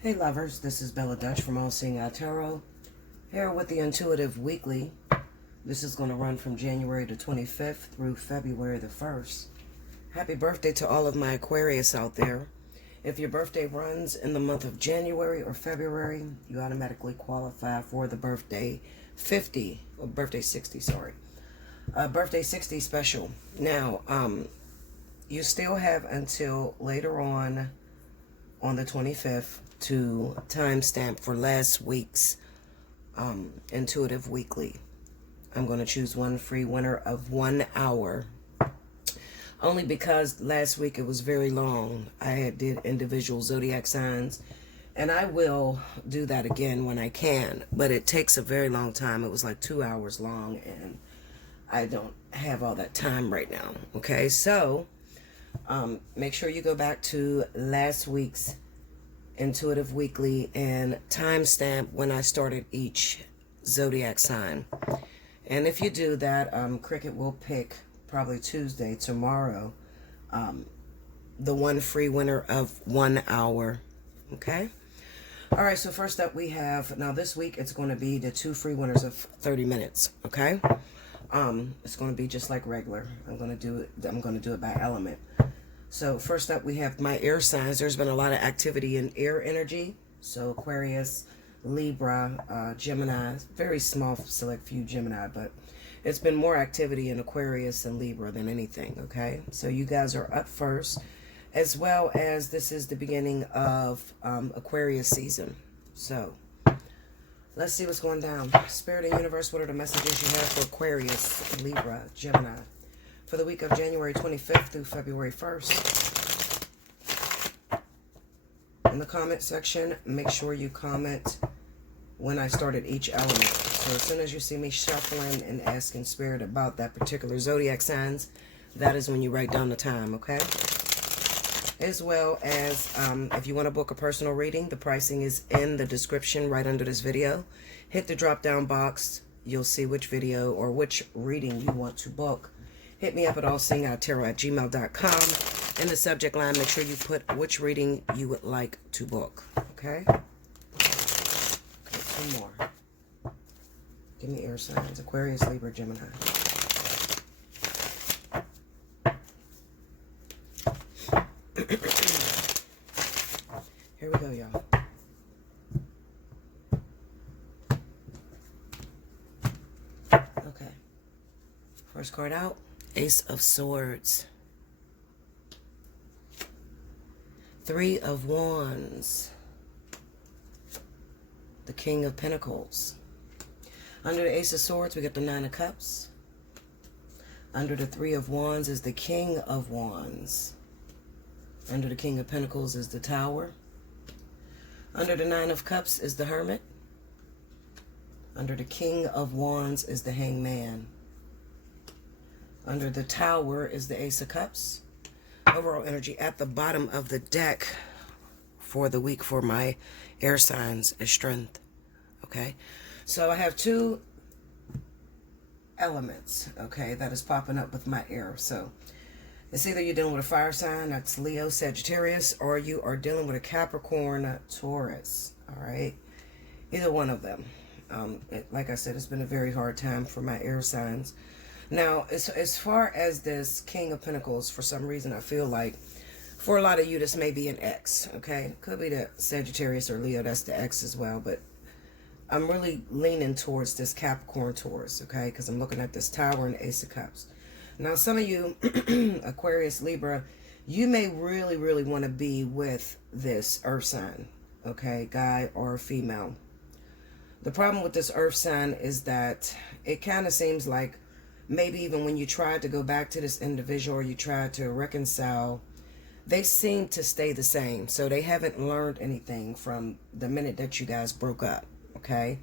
Hey lovers, this is Bella Dutch from Allseeingeyetarot, here with the Intuitive Weekly. This is going to run from January the 25th through February the 1st. Happy birthday to all of my Aquarius out there. If your birthday runs in the month of January or February, you automatically qualify for the birthday 60 special. Now, you still have until later on the 25th to timestamp for last week's Intuitive Weekly. I'm going to choose one free winner of 1 hour. Only because last week it was very long. I did individual zodiac signs. And I will do that again when I can. But it takes a very long time. It was like 2 hours long. And I don't have all that time right now. Okay, so make sure you go back to last week's Intuitive Weekly and timestamp when I started each zodiac sign. And if you do that, Cricket will pick probably Tuesday, tomorrow, the one free winner of 1 hour. Okay? All right, so first up we have, now this week it's going to be the 2 free winners of 30 minutes. Okay? It's going to be just like regular. I'm going to do it by element. So first up we have my air signs. There's been a lot of activity in air energy. So Aquarius, Libra, Gemini, very small select few Gemini, but it's been more activity in Aquarius and Libra than anything, okay? So you guys are up first, as well as this is the beginning of Aquarius season. So let's see what's going down. Spirit and Universe, what are the messages you have for Aquarius, Libra, Gemini for the week of January 25th through February 1st? In the comment section, make sure you comment when I started each element. So as soon as you see me shuffling and asking Spirit about that particular zodiac signs, that is when you write down the time, okay? As well as if you want to book a personal reading, the pricing is in the description right under this video. Hit the drop down box. You'll see which video or which reading you want to book. Hit me up at allseeingeyetarot@gmail.com. In the subject line, make sure you put which reading you would like to book. Okay? Okay, 2 more. Give me air signs. Aquarius, Libra, Gemini. Here we go, y'all. Okay. First card out. Ace of Swords. 3 of Wands. The King of Pentacles. Under the Ace of Swords, we got the 9 of Cups. Under the 3 of Wands is the King of Wands. Under the King of Pentacles is the Tower. Under the 9 of Cups is the Hermit. Under the King of Wands is the Hangman. Under the Tower is the Ace of Cups. Overall energy at the bottom of the deck for the week for my air signs is Strength. Okay? So I have 2 elements, okay, that is popping up with my air. So it's either you're dealing with a fire sign, that's Leo, Sagittarius, or you are dealing with a Capricorn, Taurus, all right? Either one of them. Like I said, it's been a very hard time for my air signs. Now, as far as this King of Pentacles, for some reason, I feel like for a lot of you, this may be an X, okay? Could be the Sagittarius or Leo, that's the X as well, but I'm really leaning towards this Capricorn, Taurus, okay? Because I'm looking at this Tower and Ace of Cups. Now, some of you, Aquarius, Libra, you may really, really want to be with this earth sign, okay? Guy or female. The problem with this earth sign is that it kind of seems like maybe even when you tried to go back to this individual or you tried to reconcile, they seem to stay the same. So they haven't learned anything from the minute that you guys broke up, okay?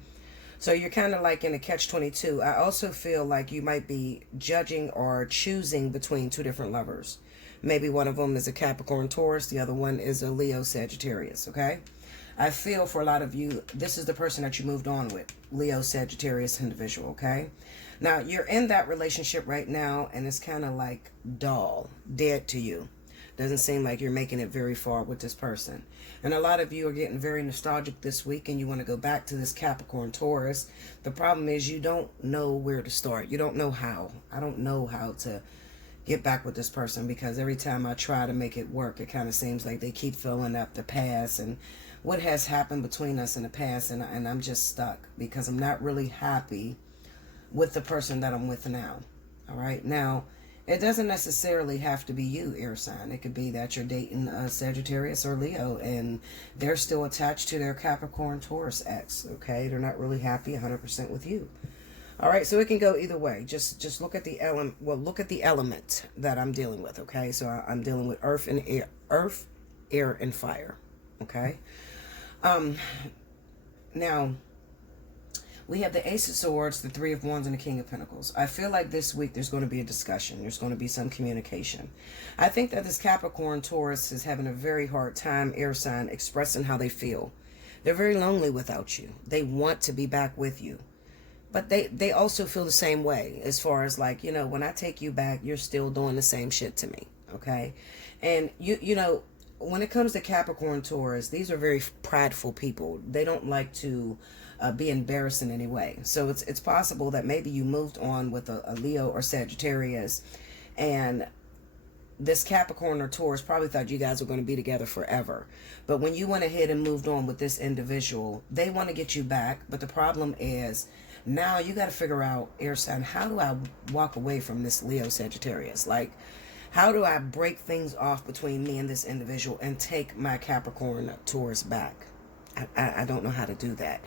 So you're kind of like in a catch-22. I also feel like you might be judging or choosing between 2 different lovers. Maybe one of them is a Capricorn, Taurus. The other one is a Leo, Sagittarius, okay? I feel for a lot of you, this is the person that you moved on with. Leo, Sagittarius individual, okay? Now, you're in that relationship right now, and it's kind of like dull, dead to you. Doesn't seem like you're making it very far with this person. And a lot of you are getting very nostalgic this week and you want to go back to this Capricorn Taurus. The problem is you don't know where to start. You don't know how. I don't know how to get back with this person, because every time I try to make it work, it kind of seems like they keep filling up the past and what has happened between us in the past, and I'm just stuck because I'm not really happy with the person that I'm with now. All right, now it doesn't necessarily have to be you, air sign. It could be that you're dating Sagittarius or Leo and they're still attached to their Capricorn Taurus ex. Okay, they're not really happy 100% with you. All right, so it can go either way. Just look at the element. Well, look at the element that I'm dealing with. Okay, so I'm dealing with earth, air, and fire. Okay. Now we have the Ace of Swords, the Three of Wands, and the King of Pentacles. I feel like this week there's going to be a discussion. There's going to be some communication. I think that this Capricorn Taurus is having a very hard time, air sign, expressing how they feel. They're very lonely without you. They want to be back with you. But they also feel the same way, as far as like, you know, when I take you back, you're still doing the same shit to me. Okay. And you know, when it comes to Capricorn Taurus, these are very prideful people. They don't like to be embarrassed in any way. So it's possible that maybe you moved on with a Leo or Sagittarius, and this Capricorn or Taurus probably thought you guys were going to be together forever. But when you went ahead and moved on with this individual, they want to get you back. But the problem is, now you got to figure out, air sign, how do I walk away from this Leo Sagittarius? Like, how do I break things off between me and this individual and take my Capricorn Taurus back? I don't know how to do that.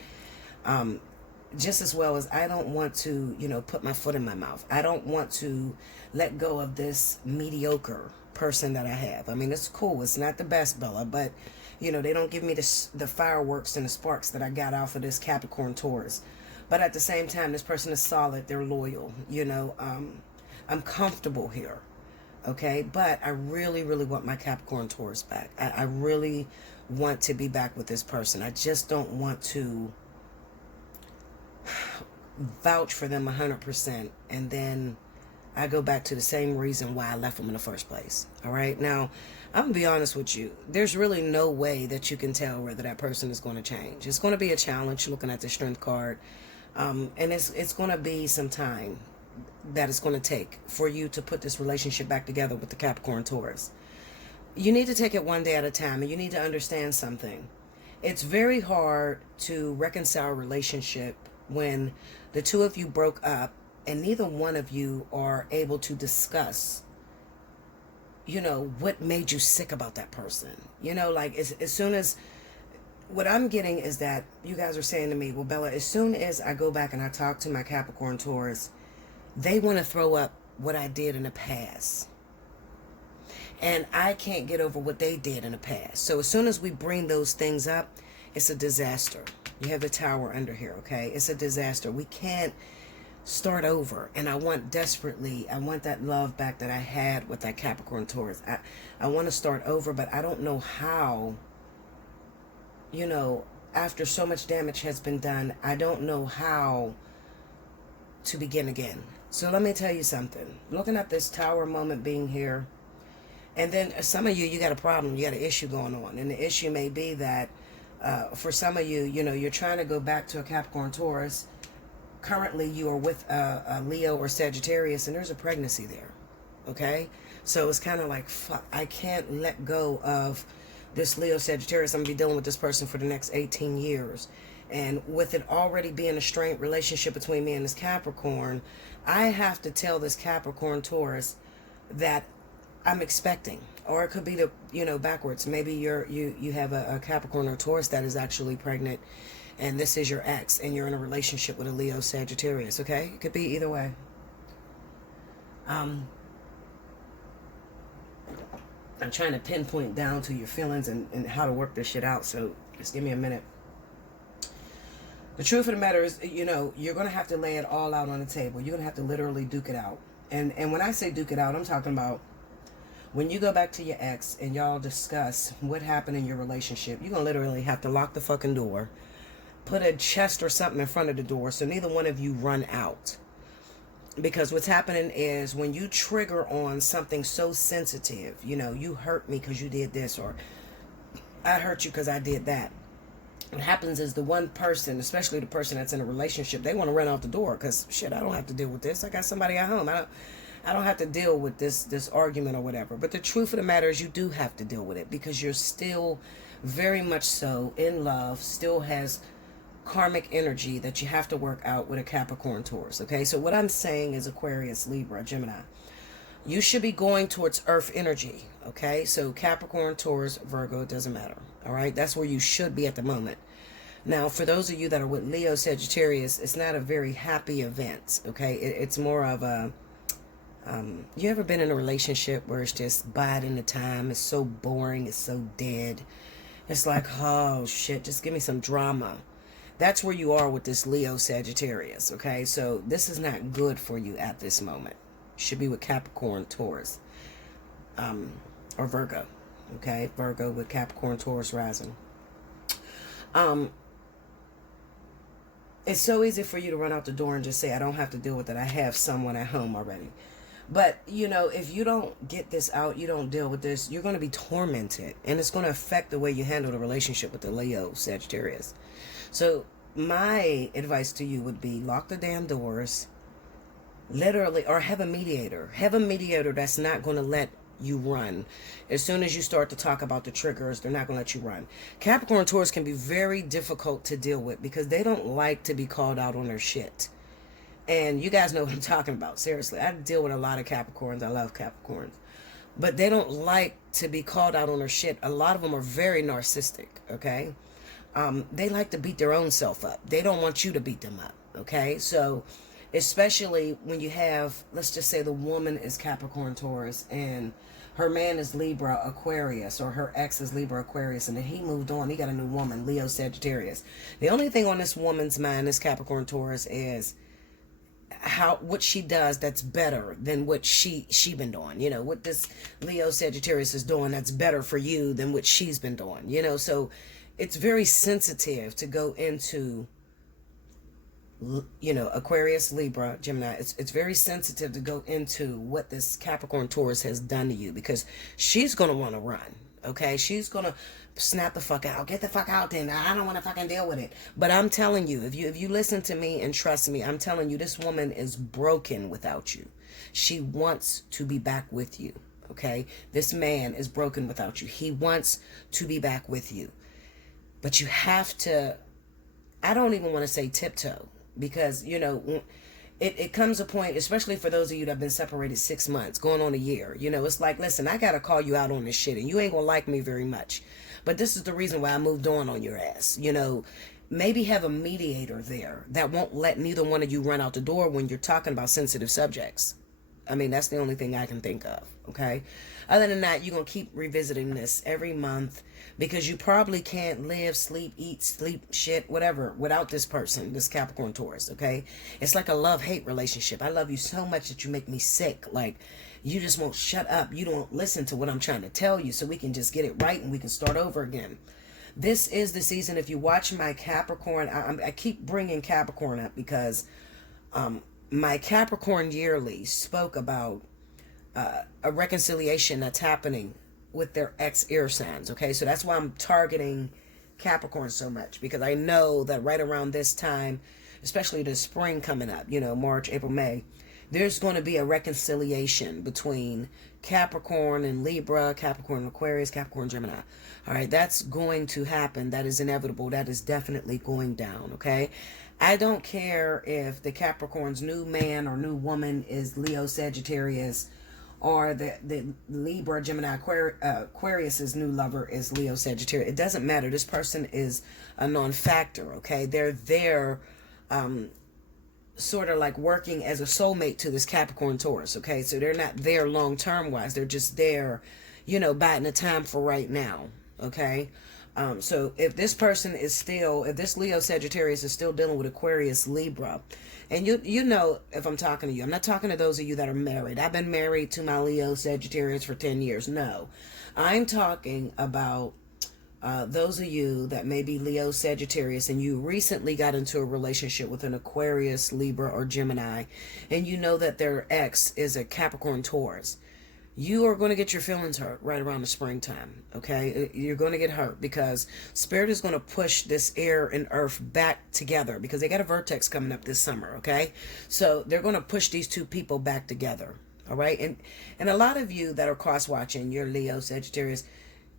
Just as well as I don't want to, you know, put my foot in my mouth. I don't want to let go of this mediocre person that I have. I mean, it's cool. It's not the best, Bella, but, you know, they don't give me the fireworks and the sparks that I got off of this Capricorn Taurus. But at the same time, this person is solid. They're loyal. You know, I'm comfortable here. Okay. But I really, really want my Capricorn Taurus back. I really want to be back with this person. I just don't want to vouch for them 100%. And then I go back to the same reason why I left them in the first place. All right. Now, I'm going to be honest with you. There's really no way that you can tell whether that person is going to change. It's going to be a challenge looking at the Strength card. And it's going to be some time that it's going to take for you to put this relationship back together with the Capricorn Taurus. You need to take it one day at a time, and you need to understand something. It's very hard to reconcile a relationship when the two of you broke up and neither one of you are able to discuss, you know, what made you sick about that person. You know, like as soon as... What I'm getting is that you guys are saying to me, well, Bella, as soon as I go back and I talk to my Capricorn Taurus, they want to throw up what I did in the past. And I can't get over what they did in the past. So as soon as we bring those things up, it's a disaster. You have the Tower under here, okay? It's a disaster. We can't start over. And I want that love back that I had with that Capricorn Taurus. I want to start over, but I don't know how. You know, after so much damage has been done, I don't know how to begin again. So let me tell you something. Looking at this Tower moment being here, and then some of you got a problem, you got an issue going on. And the issue may be that for some of you, you know, you're trying to go back to a Capricorn Taurus. Currently, you are with a Leo or Sagittarius, and there's a pregnancy there. Okay? So it's kind of like, fuck, I can't let go of this Leo Sagittarius. I'm going to be dealing with this person for the next 18 years. And with it already being a strained relationship between me and this Capricorn, I have to tell this Capricorn Taurus that I'm expecting. Or it could be the, you know, backwards. Maybe you have a Capricorn or Taurus that is actually pregnant, and this is your ex, and you're in a relationship with a Leo Sagittarius. Okay? It could be either way. I'm trying to pinpoint down to your feelings and how to work this shit out. So just give me a minute. The truth of the matter is, you know, you're going to have to lay it all out on the table. You're going to have to literally duke it out. And when I say duke it out, I'm talking about when you go back to your ex and y'all discuss what happened in your relationship, you're going to literally have to lock the fucking door, put a chest or something in front of the door so neither one of you run out. Because what's happening is when you trigger on something so sensitive, you hurt me because you did this, or I hurt you because I did that. What happens is the one person, especially the person that's in a relationship, they want to run out the door because shit, I don't have to deal with this. I got somebody at home. I don't have to deal with this argument or whatever. But the truth of the matter is you do have to deal with it because you're still very much so in love, still has karmic energy that you have to work out with a Capricorn Taurus. Okay, so what I'm saying is Aquarius, Libra, Gemini. You should be going towards earth energy. Okay, so Capricorn, Taurus, Virgo, it doesn't matter. All right, that's where you should be at the moment. Now, for those of you that are with Leo, Sagittarius, it's not a very happy event. Okay, it's more of a you ever been in a relationship where it's just biding the time? It's so boring. It's so dead. It's like, oh shit, just give me some drama. That's where you are with this Leo Sagittarius, okay? So this is not good for you at this moment. You should be with Capricorn, Taurus, or Virgo, okay? Virgo with Capricorn, Taurus rising. It's so easy for you to run out the door and just say, I don't have to deal with it. I have someone at home already. But, if you don't get this out, you don't deal with this, you're going to be tormented. And it's going to affect the way you handle the relationship with the Leo Sagittarius. So my advice to you would be lock the damn doors, literally, or have a mediator. Have a mediator that's not going to let you run. As soon as you start to talk about the triggers, they're not going to let you run. Capricorn Taurus can be very difficult to deal with because they don't like to be called out on their shit. And you guys know what I'm talking about. Seriously, I deal with a lot of Capricorns. I love Capricorns. But they don't like to be called out on their shit. A lot of them are very narcissistic, okay? They like to beat their own self up. They don't want you to beat them up, okay? So, especially when you have, let's just say the woman is Capricorn Taurus and her man is Libra Aquarius, or her ex is Libra Aquarius, and then he moved on. He got a new woman, Leo Sagittarius. The only thing on this woman's mind, this Capricorn Taurus, is what she does that's better than what she been doing. What this Leo Sagittarius is doing that's better for you than what she's been doing. So it's very sensitive to go into Aquarius, Libra, Gemini. It's very sensitive to go into what this Capricorn Taurus has done to you, because she's gonna want to run. Okay, she's gonna snap the fuck out. Get the fuck out then. I don't want to fucking deal with it. But I'm telling you, if you listen to me and trust me, I'm telling you, this woman is broken without you. She wants to be back with you. Okay, this man is broken without you. He wants to be back with you, but you have to. I don't even want to say tiptoe, because it comes a point, especially for those of you that have been separated 6 months, going on a year. It's like, listen, I got to call you out on this shit, and you ain't going to like me very much. But this is the reason why I moved on your ass. Maybe have a mediator there that won't let neither one of you run out the door when you're talking about sensitive subjects. I mean, that's the only thing I can think of, okay? Other than that, you're going to keep revisiting this every month, because you probably can't live, sleep, eat, sleep, shit, whatever, without this person, this Capricorn Taurus, okay? It's like a love-hate relationship. I love you so much that you make me sick. Like, you just won't shut up. You don't listen to what I'm trying to tell you, so we can just get it right and we can start over again. This is the season. If you watch my Capricorn, I keep bringing Capricorn up because my Capricorn yearly spoke about a reconciliation that's happening with their ex-air signs, okay? So that's why I'm targeting Capricorn so much, because I know that right around this time, especially the spring coming up, March, April, May, there's going to be a reconciliation between Capricorn and Libra, Capricorn and Aquarius, Capricorn, Gemini. All right, that's going to happen. That is inevitable. That is definitely going down, okay? I don't care if the Capricorn's new man or new woman is Leo Sagittarius, or the Libra, Gemini, Aquarius's new lover is Leo Sagittarius. It doesn't matter. This person is a non-factor, okay? They're there sort of like working as a soulmate to this Capricorn Taurus, okay? So they're not there long-term wise. They're just there, biding the time for right now, okay? So if this person is still, if this Leo Sagittarius is still dealing with Aquarius, Libra, and if I'm talking to you, I'm not talking to those of you that are married. I've been married to my Leo Sagittarius for 10 years. No, I'm talking about Those of you that may be Leo, Sagittarius, and you recently got into a relationship with an Aquarius, Libra, or Gemini, and you know that their ex is a Capricorn, Taurus, you are going to get your feelings hurt right around the springtime, okay? You're going to get hurt because Spirit is going to push this air and earth back together because they got a vertex coming up this summer, okay? So they're going to push these two people back together, all right? And a lot of you that are cross-watching, you're Leo, Sagittarius,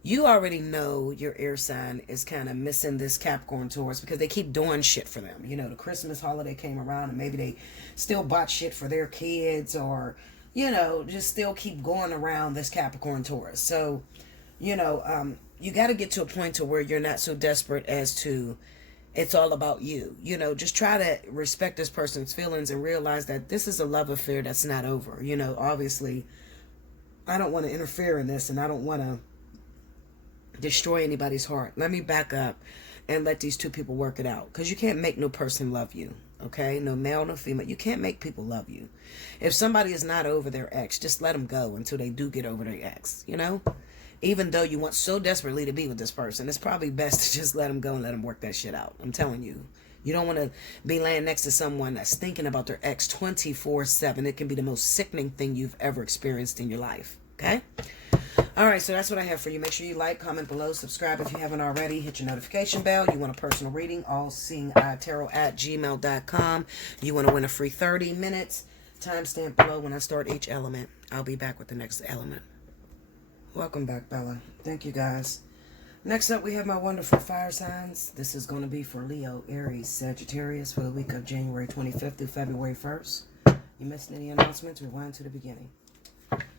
you already know your air sign is kind of missing this Capricorn, Taurus because they keep doing shit for them. You know, the Christmas holiday came around and maybe they still bought shit for their kids or, you know, just still keep going around this Capricorn, Taurus. So, you know, you got to get to a point to where you're not so desperate as to it's all about you. You know, just try to respect this person's feelings and realize that this is a love affair that's not over. You know, obviously, I don't want to interfere in this and I don't want to destroy anybody's heart. Let me back up and let these two people work it out, because you can't make no person love you, okay? No male, no female. You can't make people love you. If somebody is not over their ex, just let them go until they do get over their ex, you know? Even though you want so desperately to be with this person, it's probably best to just let them go and let them work that shit out. I'm telling you. You don't want to be laying next to someone that's thinking about their ex 24/7. It can be the most sickening thing you've ever experienced in your life, okay? All right, so that's what I have for you. Make sure you like, comment below, subscribe if you haven't already. Hit your notification bell. You want a personal reading, allseeingeyetarot@gmail.com. You want to win a free 30 minutes. Timestamp below when I start each element. I'll be back with the next element. Welcome back, Bella. Thank you, guys. Next up, we have my wonderful fire signs. This is going to be for Leo, Aries, Sagittarius for the week of January 25th through February 1st. You missed any announcements? Rewind to the beginning.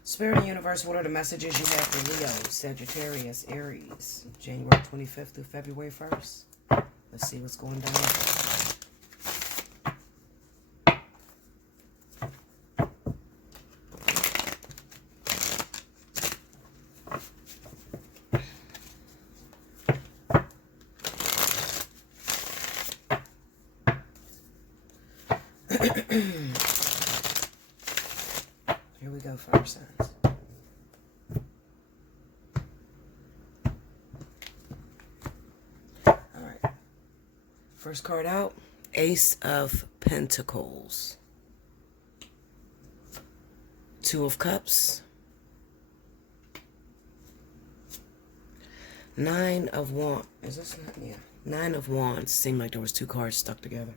Spirit and Universe, what are the messages you have for Leo, Sagittarius, Aries, January 25th through February 1st? Let's see what's going down. Here we go, fire signs. All right. First card out, Ace of Pentacles. Two of Cups. Nine of Wands. Is this not? Yeah. Nine of Wands. Seemed like there was two cards stuck together.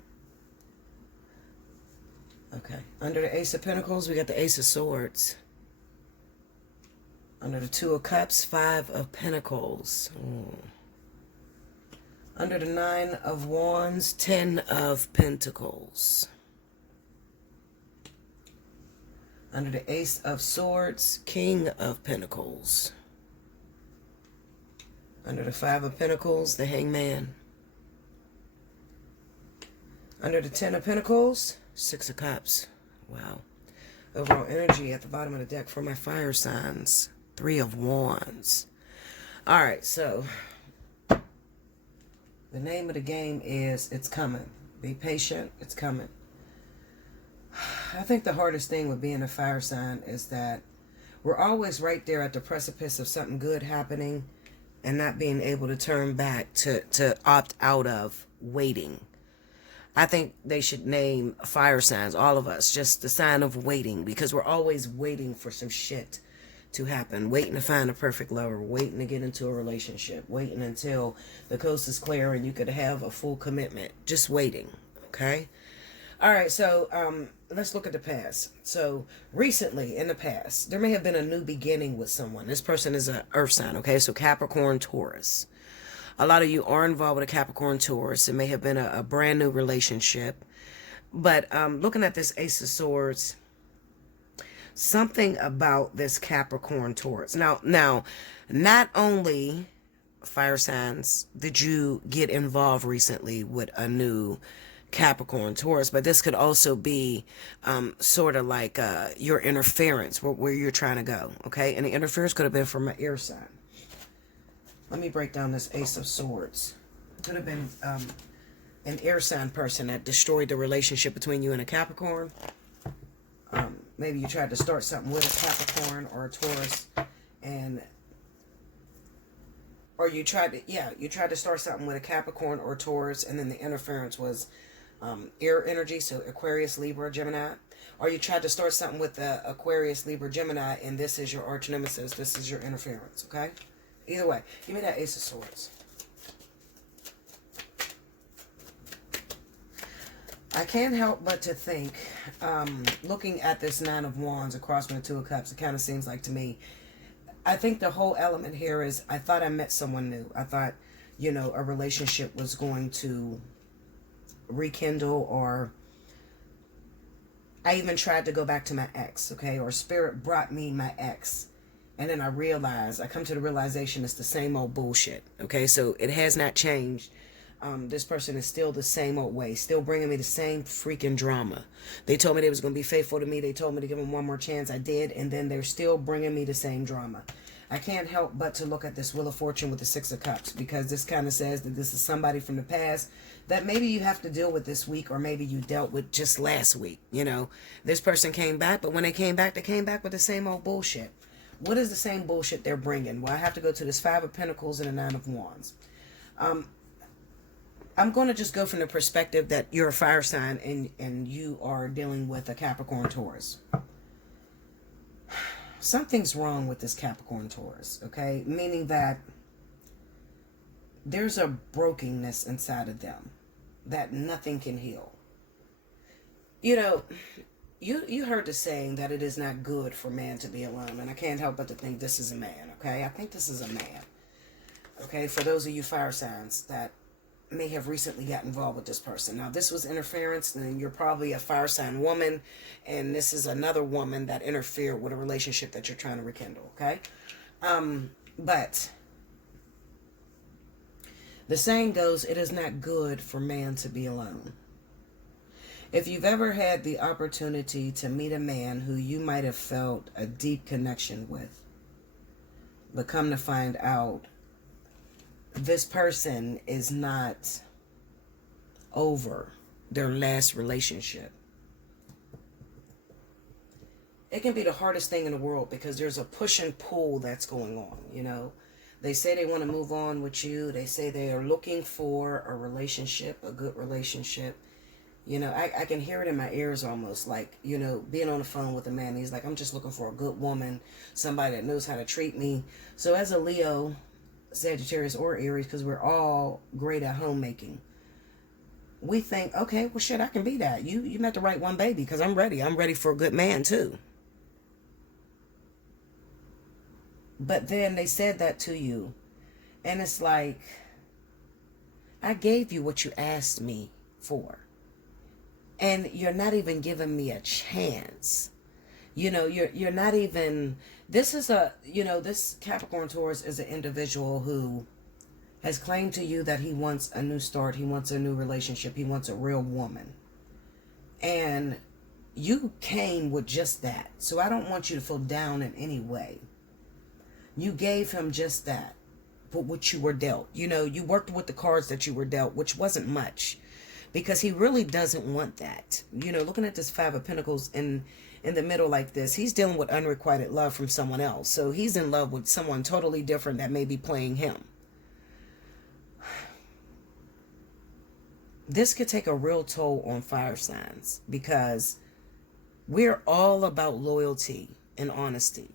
Okay. Under the Ace of Pentacles, we got the Ace of Swords. Under the Two of Cups, Five of Pentacles. Ooh. Under the Nine of Wands, Ten of Pentacles. Under the Ace of Swords, King of Pentacles. Under the Five of Pentacles, the Hangman. Under the Ten of Pentacles, Six of Cups. Wow. Overall energy at the bottom of the deck for my fire signs. Three of Wands. Alright, so the name of the game is It's Coming. Be patient. It's coming. I think the hardest thing with being a fire sign is that we're always right there at the precipice of something good happening and not being able to turn back to opt out of waiting. I think they should name fire signs, all of us, just the sign of waiting, because we're always waiting for some shit to happen, waiting to find a perfect lover, waiting to get into a relationship, waiting until the coast is clear and you could have a full commitment, just waiting, okay? All right, so let's look at the past. So recently in the past, there may have been a new beginning with someone. This person is an earth sign, okay? So Capricorn, Taurus. A lot of you are involved with a Capricorn, Taurus. It may have been a brand new relationship. But looking at this Ace of Swords, something about this Capricorn, Taurus. Now, not only fire signs did you get involved recently with a new Capricorn, Taurus, but this could also be sort of like your interference, where you're trying to go, okay? And the interference could have been from an air sign. Let me break down this Ace of Swords. Could have been an air sign person that destroyed the relationship between you and a Capricorn. Maybe you tried to start something with a Capricorn or a Taurus, and Or you tried to, yeah, you tried to start something with a Capricorn or Taurus, and then the interference was air energy, so Aquarius, Libra, Gemini. Or you tried to start something with Aquarius, Libra, Gemini, and this is your arch nemesis. This is your interference, okay? Either way, give me that Ace of Swords. I can't help but to think, looking at this Nine of Wands across from the Two of Cups, it kind of seems like to me, I think the whole element here is I thought I met someone new. I thought, you know, a relationship was going to rekindle, or I even tried to go back to my ex, okay? Or spirit brought me my ex. And then I come to the realization it's the same old bullshit, okay? So it has not changed. This person is still the same old way, still bringing me the same freaking drama. They told me they was going to be faithful to me. They told me to give them one more chance. I did. And then they're still bringing me the same drama. I can't help but to look at this Wheel of Fortune with the Six of Cups, because this kind of says that this is somebody from the past that maybe you have to deal with this week, or maybe you dealt with just last week. You know, this person came back, but when they came back with the same old bullshit. What is the same bullshit they're bringing? Well, I have to go to this Five of Pentacles and the Nine of Wands. I'm going to just go from the perspective that you're a fire sign and you are dealing with a Capricorn Taurus. Something's wrong with this Capricorn Taurus, okay? Meaning that there's a brokenness inside of them that nothing can heal. You know, you heard the saying that it is not good for man to be alone, and I can't help but to think this is a man, okay? I think this is a man, okay? For those of you fire signs that may have recently got involved with this person. Now, this was interference, and you're probably a fire sign woman, and this is another woman that interfered with a relationship that you're trying to rekindle, okay? But the saying goes, it is not good for man to be alone. If you've ever had the opportunity to meet a man who you might have felt a deep connection with, but come to find out this person is not over their last relationship, it can be the hardest thing in the world, because there's a push and pull that's going on, you know. They say they want to move on with you. They say they are looking for a relationship, a good relationship. You know, I can hear it in my ears almost, like, you know, being on the phone with a man. He's like, I'm just looking for a good woman, somebody that knows how to treat me. So as a Leo, Sagittarius, or Aries, because we're all great at homemaking, we think, okay, well, shit, I can be that. You met the right one, baby, because I'm ready for a good man too. But then they said that to you, and it's like, I gave you what you asked me for, and you're not even giving me a chance. You know, you're not even, this is a, you know, this Capricorn Taurus is an individual who has claimed to you that he wants a new start, he wants a new relationship, he wants a real woman. And you came with just that. So I don't want you to feel down in any way. You gave him just that, but what you were dealt. You know, you worked with the cards that you were dealt, which wasn't much, because he really doesn't want that. You know, looking at this Five of Pentacles in the middle like this, he's dealing with unrequited love from someone else. So he's in love with someone totally different that may be playing him. This could take a real toll on fire signs, because we're all about loyalty and honesty.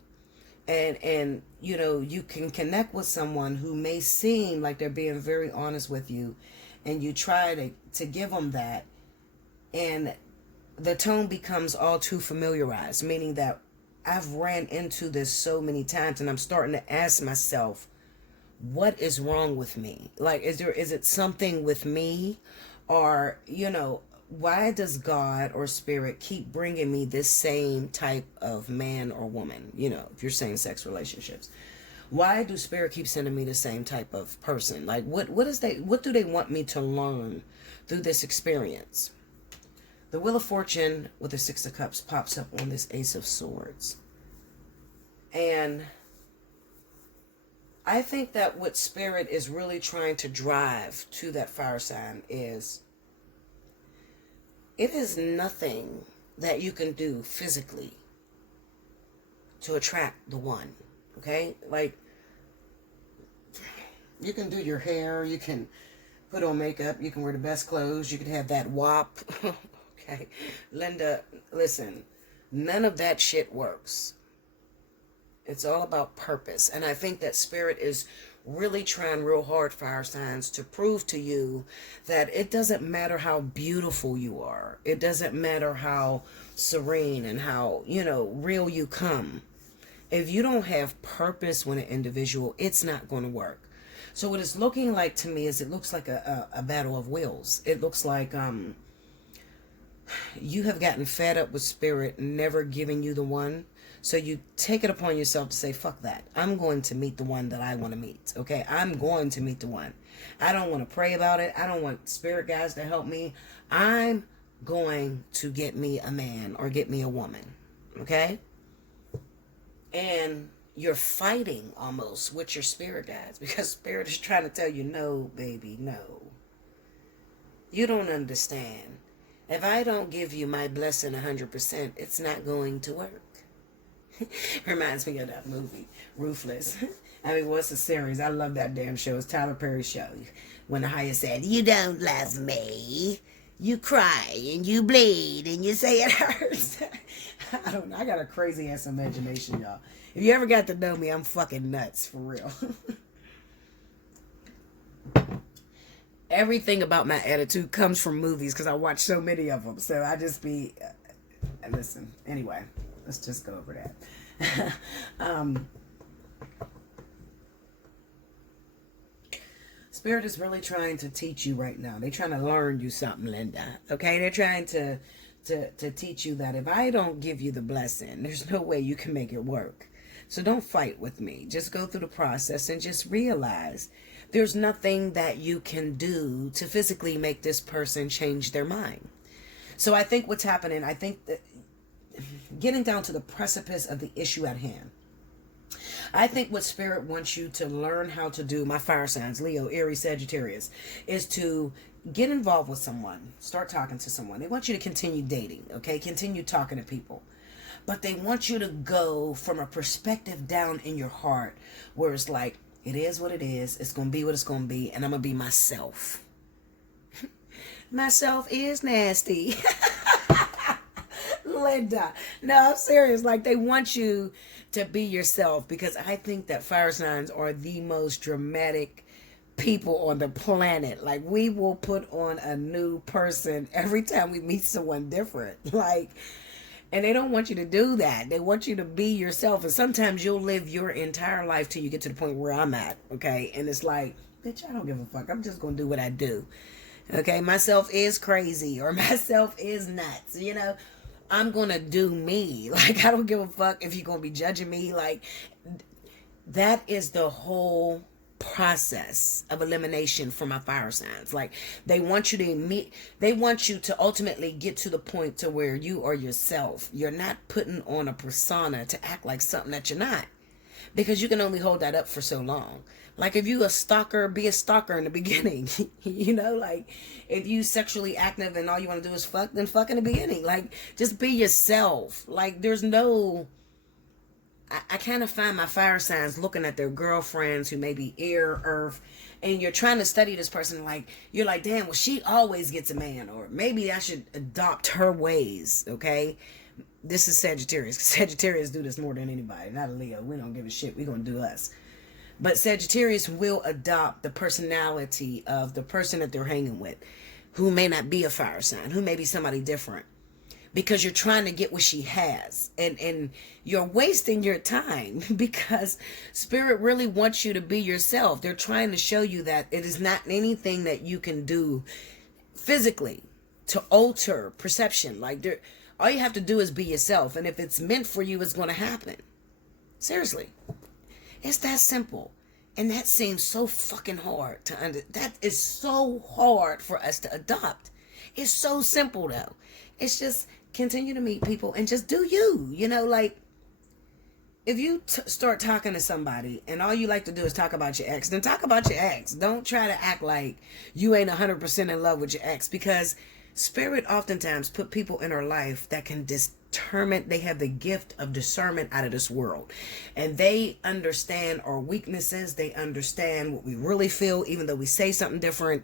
And you know, you can connect with someone who may seem like they're being very honest with you, and you try to give them that, and the tone becomes all too familiarized, meaning that I've ran into this so many times, and I'm starting to ask myself, what is wrong with me? Like, is it something with me? Or, you know, why does God or spirit keep bringing me this same type of man or woman? You know, if you're saying sex relationships, why do spirit keep sending me the same type of person? Like, what do they want me to learn through this experience? The Wheel of Fortune with the Six of Cups pops up on this Ace of Swords. And I think that what spirit is really trying to drive to that fire sign is, it is nothing that you can do physically to attract the one, okay? Like, You can do your hair. You can put on makeup. You can wear the best clothes. You can have that wop. Okay. Linda, listen. None of that shit works. It's all about purpose. And I think that Spirit is really trying real hard, fire signs, to prove to you that it doesn't matter how beautiful you are. It doesn't matter how serene and how, real you come. If you don't have purpose when an individual, it's not going to work. So what it's looking like to me is it looks like a battle of wills. It looks like you have gotten fed up with Spirit never giving you the one. So you take it upon yourself to say, fuck that. I'm going to meet the one that I want to meet. Okay? I'm going to meet the one. I don't want to pray about it. I don't want spirit guides to help me. I'm going to get me a man or get me a woman. Okay? And you're fighting almost with your spirit guides because Spirit is trying to tell you, no, baby, no. You don't understand. If I don't give you my blessing 100%, it's not going to work. Reminds me of that movie, Ruthless. I mean, what's the series? I love that damn show. It's Tyler Perry's show. When the highest said, you don't love me. You cry and you bleed and you say it hurts. I don't know. I got a crazy ass imagination, y'all. If you ever got to know me, I'm fucking nuts, for real. Everything about my attitude comes from movies because I watch so many of them. So I just be... listen, anyway. Let's just go over that. Spirit is really trying to teach you right now. They're trying to learn you something, Linda. Okay? They're trying to teach you that if I don't give you the blessing, there's no way you can make it work. So don't fight with me. Just go through the process and just realize there's nothing that you can do to physically make this person change their mind. So I think what's happening, I think that getting down to the precipice of the issue at hand. I think what Spirit wants you to learn how to do, my fire signs, Leo, Aries, Sagittarius, is to get involved with someone. Start talking to someone. They want you to continue dating, okay? Continue talking to people. But they want you to go from a perspective down in your heart where it's like, it is what it is. It's going to be what it's going to be. And I'm going to be myself. Myself is nasty. Linda. No, I'm serious. Like, they want you to be yourself because I think that fire signs are the most dramatic people on the planet. Like, we will put on a new person every time we meet someone different. Like, and they don't want you to do that. They want you to be yourself. And sometimes you'll live your entire life till you get to the point where I'm at. Okay. And it's like, bitch, I don't give a fuck. I'm just going to do what I do. Okay. Myself is crazy or myself is nuts. I'm going to do me. Like, I don't give a fuck if you're going to be judging me. Like, that is the whole process of elimination for my fire signs. Like, they want you to ultimately get to the point to where you are yourself. You're not putting on a persona to act like something that you're not. Because you can only hold that up for so long. Like, if you a stalker, be a stalker in the beginning. Like, if you sexually active and all you want to do is fuck, then fuck in the beginning. Like, just be yourself. Like, there's no... I kind of find my fire signs looking at their girlfriends who may be air, earth, and you're trying to study this person. Like, you're like, damn, well, she always gets a man. Or maybe I should adopt her ways, okay? This is Sagittarius. Sagittarius do this more than anybody. Not a Leo. We don't give a shit. We're going to do us. But Sagittarius will adopt the personality of the person that they're hanging with, who may not be a fire sign, who may be somebody different, because you're trying to get what she has, and you're wasting your time because Spirit really wants you to be yourself. They're trying to show you that it is not anything that you can do physically to alter perception. Like, all you have to do is be yourself, and if it's meant for you, it's going to happen. Seriously. It's that simple. And that seems so fucking hard to that is so hard for us to adopt. It's so simple though. It's just continue to meet people and just do you. Like, if you start talking to somebody and all you like to do is talk about your ex, then talk about your ex. Don't try to act like you ain't 100% in love with your ex, because Spirit oftentimes put people in her life that can they have the gift of discernment out of this world. And they understand our weaknesses. They understand what we really feel, even though we say something different.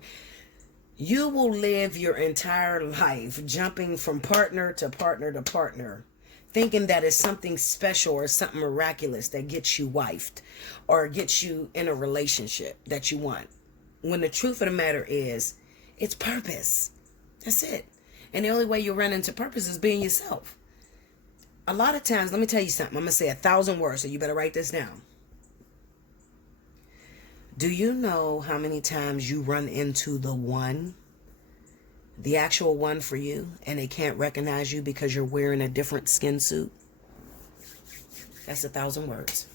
You will live your entire life jumping from partner to partner to partner, thinking that it's something special or something miraculous that gets you wifed or gets you in a relationship that you want. When the truth of the matter is, it's purpose. That's it. And the only way you run into purpose is being yourself. A lot of times, let me tell you something. I'm going to say 1,000 words, so you better write this down. Do you know how many times you run into the one, the actual one for you, and they can't recognize you because you're wearing a different skin suit? That's 1,000 words.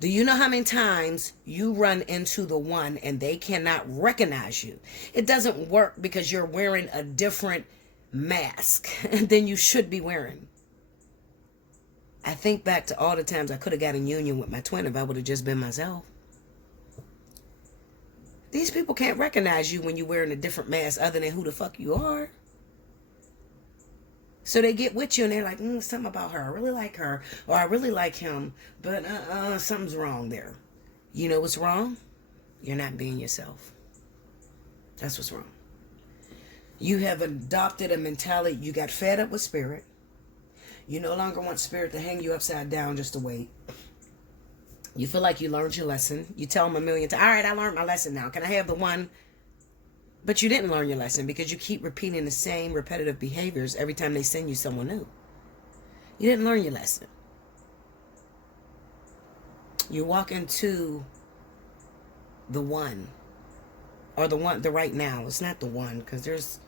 Do you know how many times you run into the one and they cannot recognize you? It doesn't work because you're wearing a different mask than you should be wearing. I think back to all the times I could have got in union with my twin if I would have just been myself. These people can't recognize you when you're wearing a different mask other than who the fuck you are. So they get with you and they're like, something about her. I really like her. Or I really like him. But something's wrong there. You know what's wrong? You're not being yourself. That's what's wrong. You have adopted a mentality. You got fed up with spirit. You no longer want spirit to hang you upside down just to wait. You feel like you learned your lesson. You tell them a million times, all right, I learned my lesson now. Can I have the one? But you didn't learn your lesson because you keep repeating the same repetitive behaviors every time they send you someone new. You didn't learn your lesson. You walk into the one. Or the one, the right now. It's not the one because there's...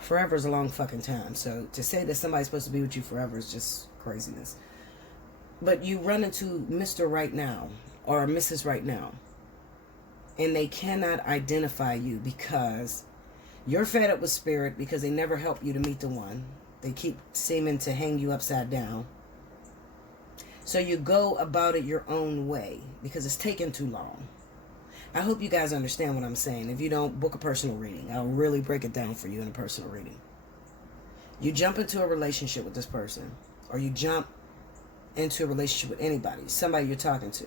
Forever is a long fucking time. So to say that somebody's supposed to be with you forever is just craziness. But you run into Mr. Right Now or Mrs. Right Now. And they cannot identify you because you're fed up with spirit because they never help you to meet the one. They keep seeming to hang you upside down. So you go about it your own way because it's taking too long. I hope you guys understand what I'm saying. If you don't, book a personal reading. I'll really break it down for you in a personal reading. You jump into a relationship with this person, or you jump into a relationship with anybody, somebody you're talking to,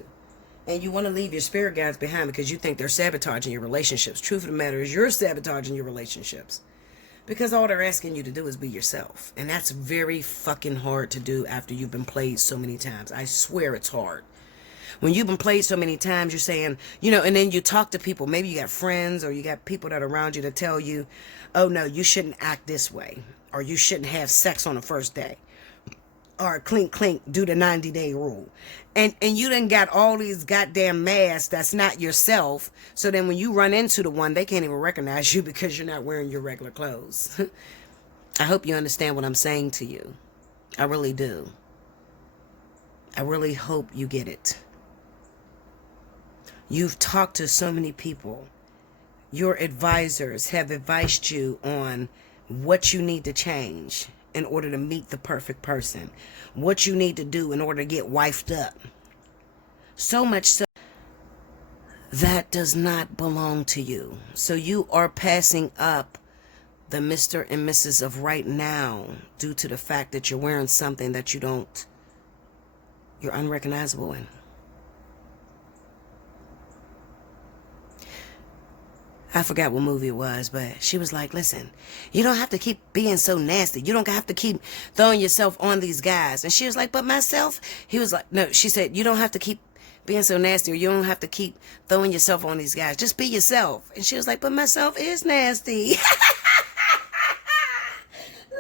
and you want to leave your spirit guides behind because you think they're sabotaging your relationships. Truth of the matter is you're sabotaging your relationships because all they're asking you to do is be yourself. And that's very fucking hard to do after you've been played so many times. I swear it's hard. When you've been played so many times, you're saying, and then you talk to people. Maybe you got friends or you got people that are around you that tell you, oh, no, you shouldn't act this way. Or you shouldn't have sex on the first day. Or clink, clink, do the 90-day rule. And you done got all these goddamn masks that's not yourself. So then when you run into the one, they can't even recognize you because you're not wearing your regular clothes. I hope you understand what I'm saying to you. I really do. I really hope you get it. You've talked to so many people. Your advisors have advised you on what you need to change in order to meet the perfect person. What you need to do in order to get wifed up. So much so that does not belong to you. So you are passing up the Mr. and Mrs. of right now due to the fact that you're wearing something that you're unrecognizable in. I forgot what movie it was, but she was like, listen, you don't have to keep being so nasty. You don't have to keep throwing yourself on these guys. And she was like, but myself? He was like, no, she said, you don't have to keep being so nasty, or you don't have to keep throwing yourself on these guys. Just be yourself. And she was like, but myself is nasty.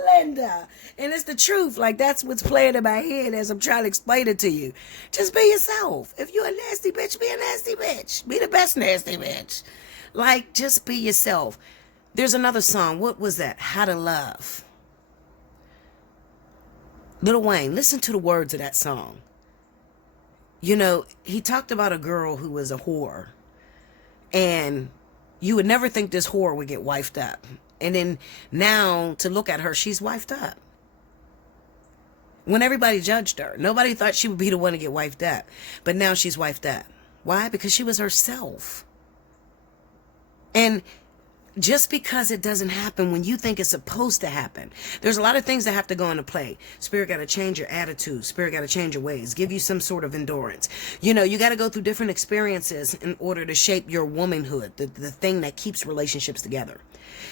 Linda. And it's the truth. Like, that's what's playing in my head as I'm trying to explain it to you. Just be yourself. If you're a nasty bitch, be a nasty bitch. Be the best nasty bitch. Like, just be yourself. There's another song. What was that? How to Love. Lil Wayne, listen to the words of that song. He talked about a girl who was a whore. And you would never think this whore would get wifed up. And then now, to look at her, she's wifed up. When everybody judged her, nobody thought she would be the one to get wifed up. But now she's wifed up. Why? Because she was herself. And just because it doesn't happen when you think it's supposed to happen. There's a lot of things that have to go into play. Spirit got to change your attitude. Spirit got to change your ways. Give you some sort of endurance. You know, you got to go through different experiences in order to shape your womanhood, the thing that keeps relationships together.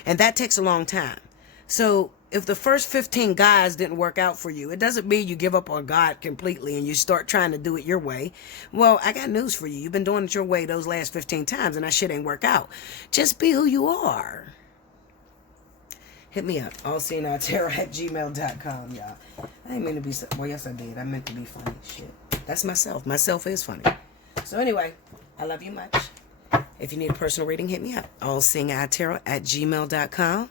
And that takes a long time. So if the first 15 guys didn't work out for you, it doesn't mean you give up on God completely and you start trying to do it your way. Well, I got news for you. You've been doing it your way those last 15 times and that shit ain't work out. Just be who you are. Hit me up. Allseeingeyetarot@gmail.com, y'all. I didn't mean to be... Well, yes, I did. I meant to be funny. Shit. That's myself. Myself is funny. So anyway, I love you much. If you need a personal reading, hit me up. Allseeingeyetarot@gmail.com.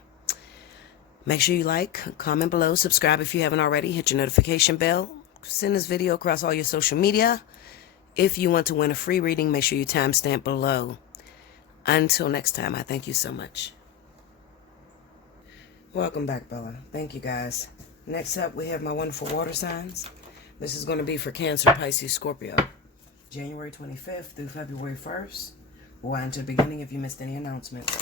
Make sure you like, comment below, subscribe if you haven't already, hit your notification bell, send this video across all your social media. If you want to win a free reading, make sure you timestamp below. Until next time, I thank you so much. Welcome back, Bella. Thank you, guys. Next up, we have my wonderful water signs. This is going to be for Cancer, Pisces, Scorpio. January 25th through February 1st. Or until the beginning if you missed any announcements.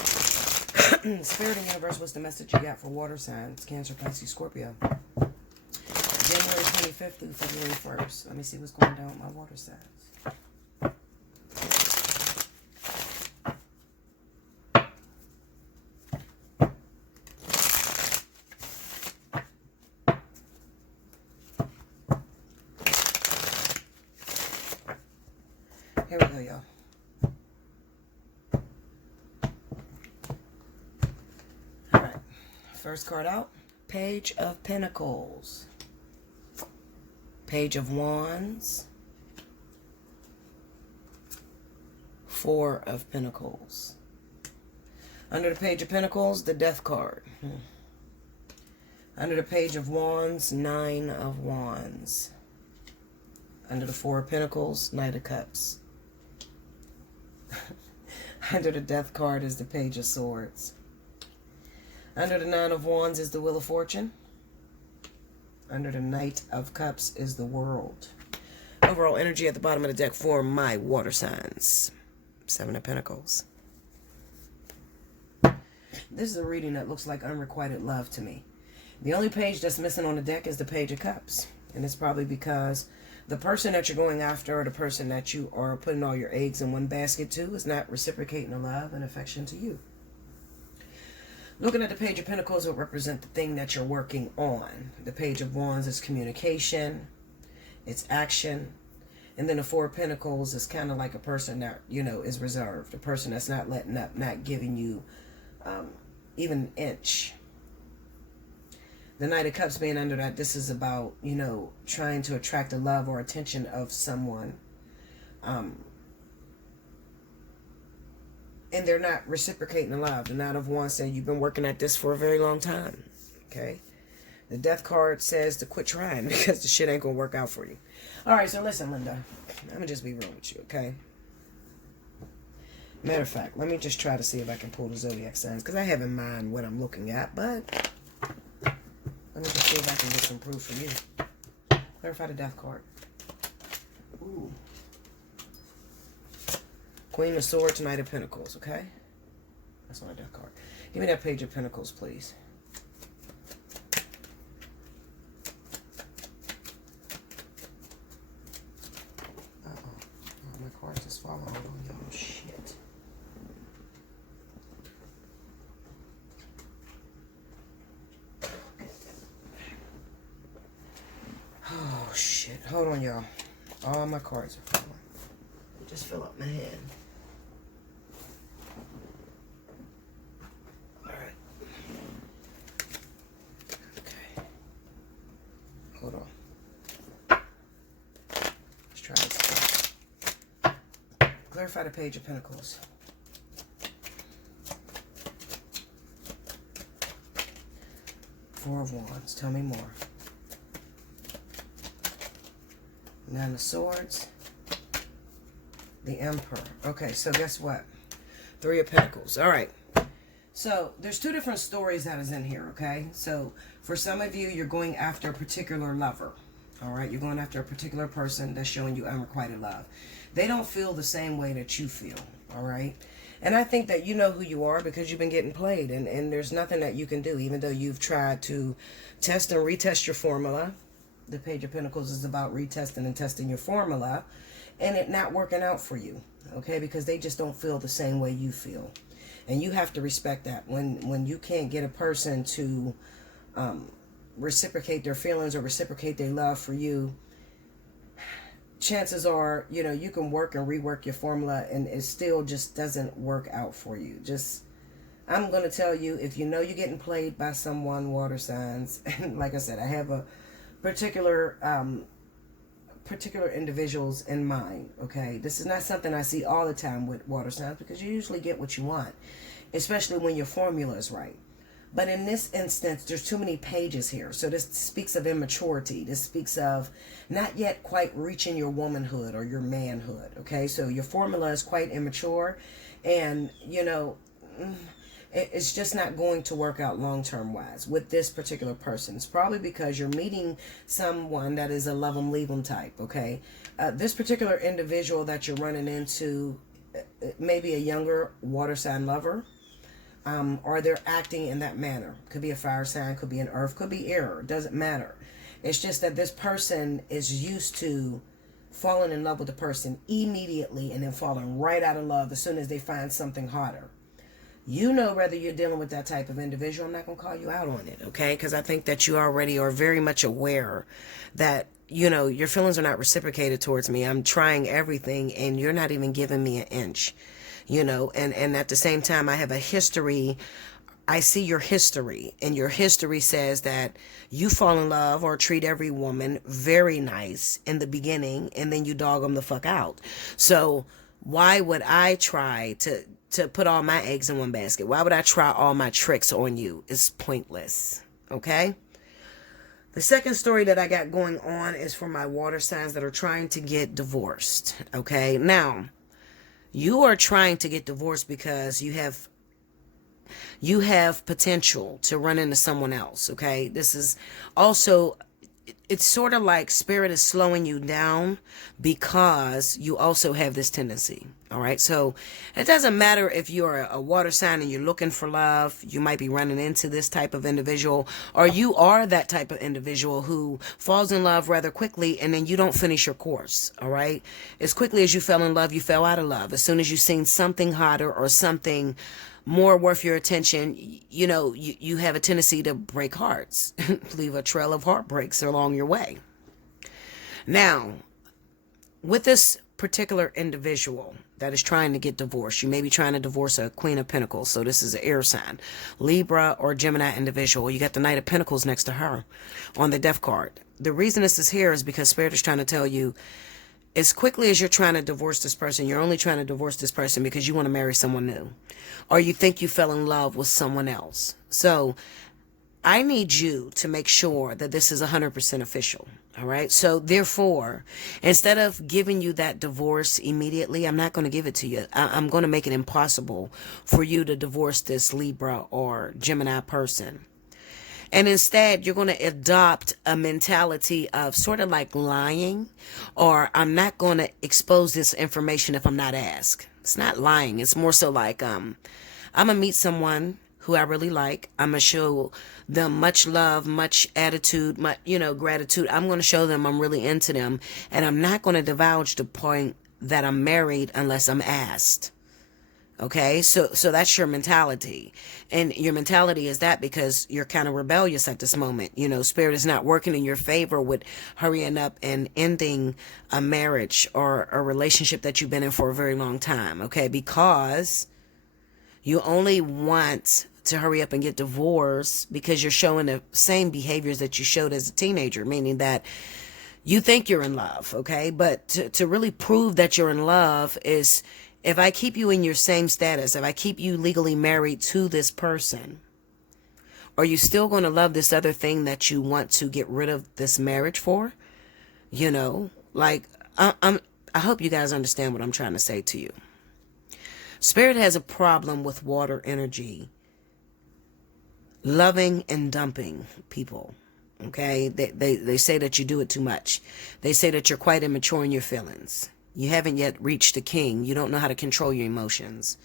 Spirit and Universe, what's the message you got for water signs? Cancer, Pisces, Scorpio. January 25th through February 1st. Let me see what's going down with my water signs. Here we go, y'all. First card out, Page of Pentacles, Page of Wands, Four of Pentacles. Under the Page of Pentacles, the Death card. Under the Page of Wands, Nine of Wands. Under the Four of Pentacles, Knight of Cups. Under the Death card is the Page of Swords. Under the Nine of Wands is the Wheel of Fortune. Under the Knight of Cups is the World. Overall energy at the bottom of the deck for my water signs. Seven of Pentacles. This is a reading that looks like unrequited love to me. The only page that's missing on the deck is the Page of Cups. And it's probably because the person that you're going after or the person that you are putting all your eggs in one basket to is not reciprocating the love and affection to you. Looking at the Page of Pentacles, it will represent the thing that you're working on. The Page of Wands is communication, it's action. And then the Four of Pentacles is kind of like a person that, you know, is reserved. A person that's not letting up, not giving you even an inch. The Knight of Cups being under that, this is about, you know, trying to attract the love or attention of someone. And they're not reciprocating the love. The Knight of Wands said, you've been working at this for a very long time. Okay. The Death card says to quit trying because the shit ain't going to work out for you. All right, so listen, Linda. I'm going to just be real with you, okay? Matter of fact, let me just try to see if I can pull the zodiac signs because I have in mind what I'm looking at, but let me just see if I can get some proof from you. Clarify the Death card. Ooh. Queen of Swords, Knight of Pentacles, okay? That's my Death card. Give me that Page of Pentacles, please. Uh-oh. Oh, my cards just falling on y'all. Shit. Oh, shit. Hold on, y'all. All my cards are falling. Just fill up my hand. Hold on. Let's try this. Clarify the Page of Pentacles. Four of Wands. Tell me more. Nine of Swords. The Emperor. Okay, so guess what? Three of Pentacles. All right. So there's two different stories that is in here, okay? So for some of you, you're going after a particular lover, all right? You're going after a particular person that's showing you unrequited love. They don't feel the same way that you feel, all right? And I think that you know who you are because you've been getting played, and there's nothing that you can do, even though you've tried to test and retest your formula. The Page of Pentacles is about retesting and testing your formula, and it not working out for you, okay? Because they just don't feel the same way you feel. And you have to respect that. When you can't get a person to reciprocate their feelings or reciprocate their love for you, chances are, you know, you can work and rework your formula and it still just doesn't work out for you. Just, I'm going to tell you, if you know you're getting played by someone, water signs, and like I said, I have a particular individuals in mind, okay? This is not something I see all the time with water signs because you usually get what you want, especially when your formula is right. But in this instance, there's too many pages here. So this speaks of immaturity. This speaks of not yet quite reaching your womanhood or your manhood, okay? So your formula is quite immature, and, you know, it's just not going to work out long-term wise with this particular person. It's probably because you're meeting someone that is a love 'em, leave 'em type, okay? This particular individual that you're running into, maybe a younger water sign lover, or they're acting in that manner. Could be a fire sign, could be an earth, could be air. It doesn't matter. It's just that this person is used to falling in love with the person immediately and then falling right out of love as soon as they find something hotter. You know whether you're dealing with that type of individual. I'm not going to call you out on it, okay? Because I think that you already are very much aware that, you know, your feelings are not reciprocated towards me. I'm trying everything and you're not even giving me an inch. You know, and at the same time, I have a history. I see your history, and your history says that you fall in love or treat every woman very nice in the beginning, and then you dog them the fuck out. So why would I try to put all my eggs in one basket? Why would I try all my tricks on you? It's pointless, okay? The second story that I got going on is for my water signs that are trying to get divorced, okay? Now, you are trying to get divorced because you have potential to run into someone else, okay? This is also, it's sort of like spirit is slowing you down because you also have this tendency, all right? So it doesn't matter if you're a water sign and you're looking for love. You might be running into this type of individual, or you are that type of individual who falls in love rather quickly and then you don't finish your course, all right? As quickly as you fell in love, you fell out of love. As soon as you seen something hotter or something more worth your attention, you know, you have a tendency to break hearts, leave a trail of heartbreaks along your way. Now, with this particular individual that is trying to get divorced, you may be trying to divorce a Queen of Pentacles, so this is an air sign, Libra or Gemini individual. You got the Knight of Pentacles next to her on the Death card. The reason this is here is because Spirit is trying to tell you, as quickly as you're trying to divorce this person, you're only trying to divorce this person because you want to marry someone new, or you think you fell in love with someone else. So I need you to make sure that this is 100% official. All right. So therefore, instead of giving you that divorce immediately, I'm not going to give it to you. I'm going to make it impossible for you to divorce this Libra or Gemini person. And instead, you're going to adopt a mentality of sort of like lying, or I'm not going to expose this information if I'm not asked. It's not lying. It's more so like, I'm going to meet someone who I really like. I'm going to show them much love, much attitude, much, gratitude. I'm going to show them I'm really into them. And I'm not going to divulge the point that I'm married unless I'm asked. Okay, so that's your mentality. And your mentality is that because you're kind of rebellious at this moment. You know, Spirit is not working in your favor with hurrying up and ending a marriage or a relationship that you've been in for a very long time. Okay, because you only want to hurry up and get divorced because you're showing the same behaviors that you showed as a teenager, meaning that you think you're in love. Okay, but to really prove that you're in love is, if I keep you in your same status, if I keep you legally married to this person, are you still going to love this other thing that you want to get rid of this marriage for? You know, like, I hope you guys understand what I'm trying to say to you. Spirit has a problem with water energy, loving and dumping people. Okay, they say that you do it too much. They say that you're quite immature in your feelings. You haven't yet reached the king. You don't know how to control your emotions.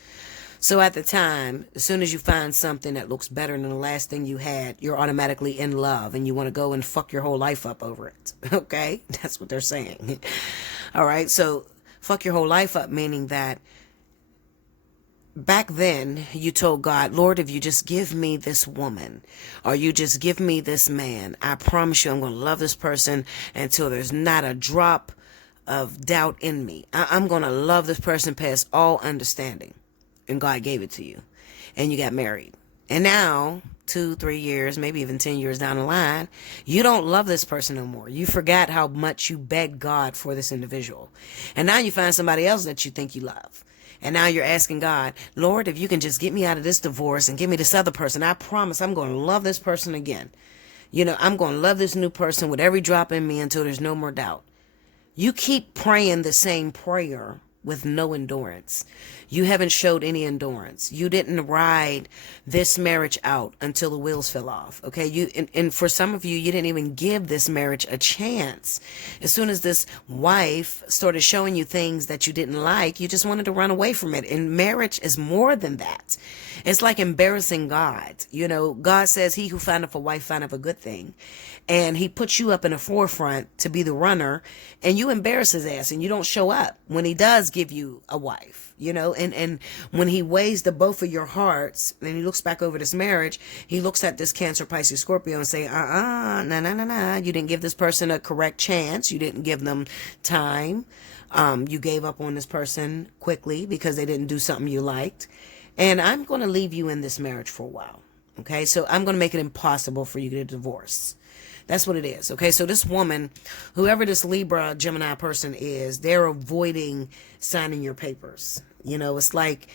So at the time, as soon as you find something that looks better than the last thing you had, you're automatically in love and you want to go and fuck your whole life up over it. Okay? That's what they're saying. All right? So fuck your whole life up, meaning that back then you told God, Lord, if you just give me this woman or you just give me this man, I promise you I'm going to love this person until there's not a drop of doubt in me. I'm going to love this person past all understanding. And God gave it to you. And you got married. And now, 2, 3 years, maybe even 10 years down the line, you don't love this person no more. You forgot how much you begged God for this individual. And now you find somebody else that you think you love. And now you're asking God, Lord, if you can just get me out of this divorce and give me this other person, I promise I'm going to love this person again. You know, I'm going to love this new person with every drop in me until there's no more doubt. You keep praying the same prayer with no endurance. You haven't showed any endurance. You didn't ride this marriage out until the wheels fell off. Okay. And for some of you, you didn't even give this marriage a chance. As soon as this wife started showing you things that you didn't like, you just wanted to run away from it. And marriage is more than that. It's like embarrassing God. You know, God says he who findeth a wife findeth a good thing. And he puts you up in the forefront to be the runner, and you embarrass his ass and you don't show up when he does give you a wife, you know, and when he weighs the both of your hearts and he looks back over this marriage, he looks at this Cancer, Pisces, Scorpio and say, nah, you didn't give this person a correct chance. You didn't give them time. You gave up on this person quickly because they didn't do something you liked. And I'm going to leave you in this marriage for a while. Okay. So I'm going to make it impossible for you to get a divorce. That's what it is. Okay. So this woman, whoever this Libra, Gemini person is, they're avoiding signing your papers. You know, it's like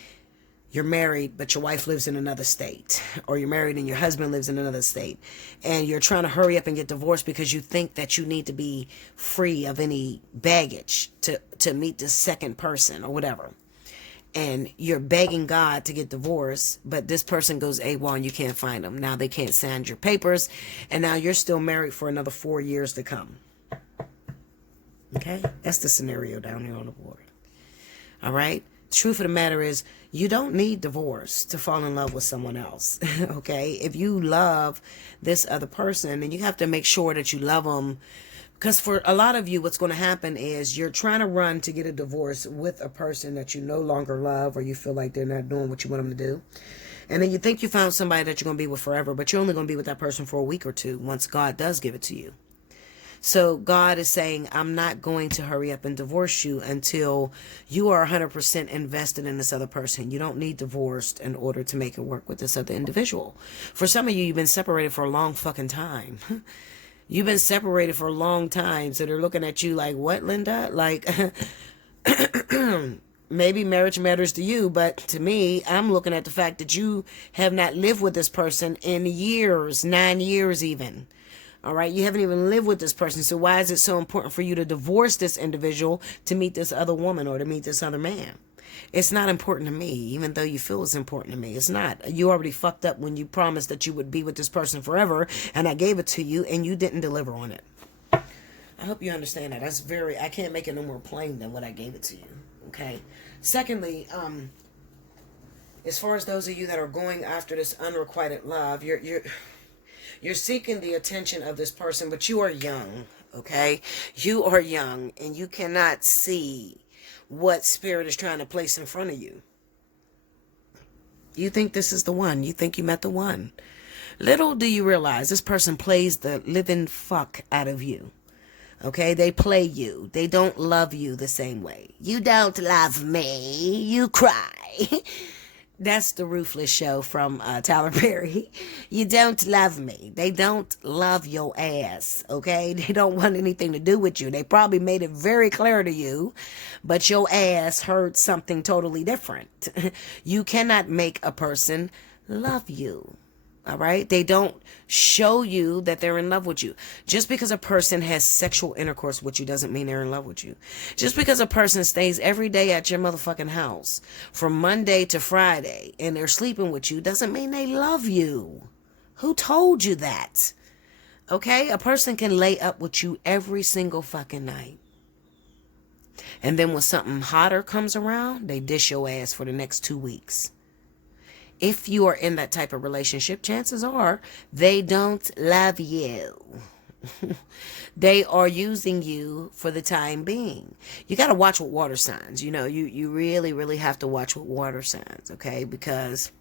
you're married, but your wife lives in another state, or you're married and your husband lives in another state, and you're trying to hurry up and get divorced because you think that you need to be free of any baggage to meet the second person or whatever. And you're begging God to get divorced, but this person goes AWOL and you can't find them. Now they can't sign your papers, and now you're still married for another 4 years to come. Okay? That's the scenario down here on the board. All right? Truth of the matter is, you don't need divorce to fall in love with someone else. Okay? If you love this other person, then you have to make sure that you love them. Because for a lot of you, what's going to happen is you're trying to run to get a divorce with a person that you no longer love, or you feel like they're not doing what you want them to do. And then you think you found somebody that you're going to be with forever, but you're only going to be with that person for a week or two once God does give it to you. So God is saying, I'm not going to hurry up and divorce you until you are 100% invested in this other person. You don't need divorced in order to make it work with this other individual. For some of you, you've been separated for a long fucking time. You've been separated for a long time, so they're looking at you like, what, Linda? Like, maybe marriage matters to you, but to me, I'm looking at the fact that you have not lived with this person in years, 9 years even. All right, you haven't even lived with this person, so why is it so important for you to divorce this individual to meet this other woman or to meet this other man? It's not important to me, even though you feel it's important to me. It's not. You already fucked up when you promised that you would be with this person forever, and I gave it to you, and you didn't deliver on it. I hope you understand that. I can't make it no more plain than what I gave it to you. Okay? Secondly, as far as those of you that are going after this unrequited love, you're seeking the attention of this person, but you are young. Okay? You are young, and you cannot see what spirit is trying to place in front of you. You think this is the one. You think you met the one. Little do you realize this person plays the living fuck out of you. Okay? They play you. They don't love you the same way. You don't love me. You cry. That's the Ruthless Show from Tyler Perry. You don't love me. They don't love your ass, okay? They don't want anything to do with you. They probably made it very clear to you, but your ass heard something totally different. You cannot make a person love you. All right? They don't show you that they're in love with you. Just because a person has sexual intercourse with you doesn't mean they're in love with you. Just because a person stays every day at your motherfucking house from Monday to Friday and they're sleeping with you doesn't mean they love you. Who told you that? Okay? A person can lay up with you every single fucking night. And then when something hotter comes around, they dish your ass for the next 2 weeks. If you are in that type of relationship, chances are they don't love you. They are using you for the time being. You got to watch with water signs. You really, really have to watch with water signs, okay? Because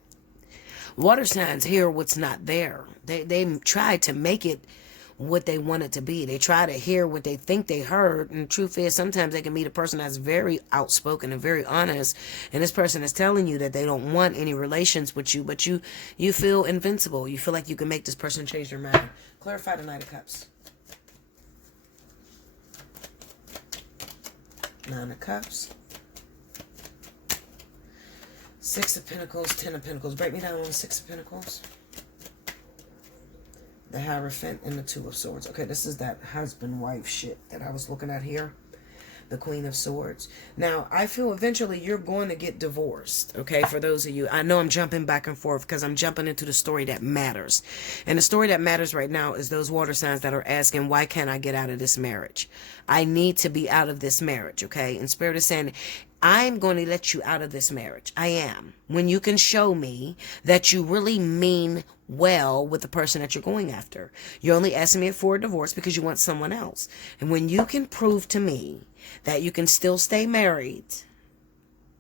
water signs hear what's not there. They try to make it what they want it to be. They try to hear what they think they heard. And the truth is, sometimes they can meet a person that's very outspoken and very honest. And this person is telling you that they don't want any relations with you, but you feel invincible. You feel like you can make this person change their mind. Clarify the Knight of Cups. Nine of Cups. Six of Pentacles, Ten of Pentacles. Break me down on the Six of Pentacles. The Hierophant and the Two of Swords. Okay, this is that husband-wife shit that I was looking at here. The Queen of Swords. Now, I feel eventually you're going to get divorced. Okay, for those of you. I know I'm jumping back and forth because I'm jumping into the story that matters. And the story that matters right now is those water signs that are asking, why can't I get out of this marriage? I need to be out of this marriage, okay? And Spirit is saying, I'm going to let you out of this marriage. I am. When you can show me that you really mean well with the person that you're going after. You're only asking me for a divorce because you want someone else. And when you can prove to me that you can still stay married,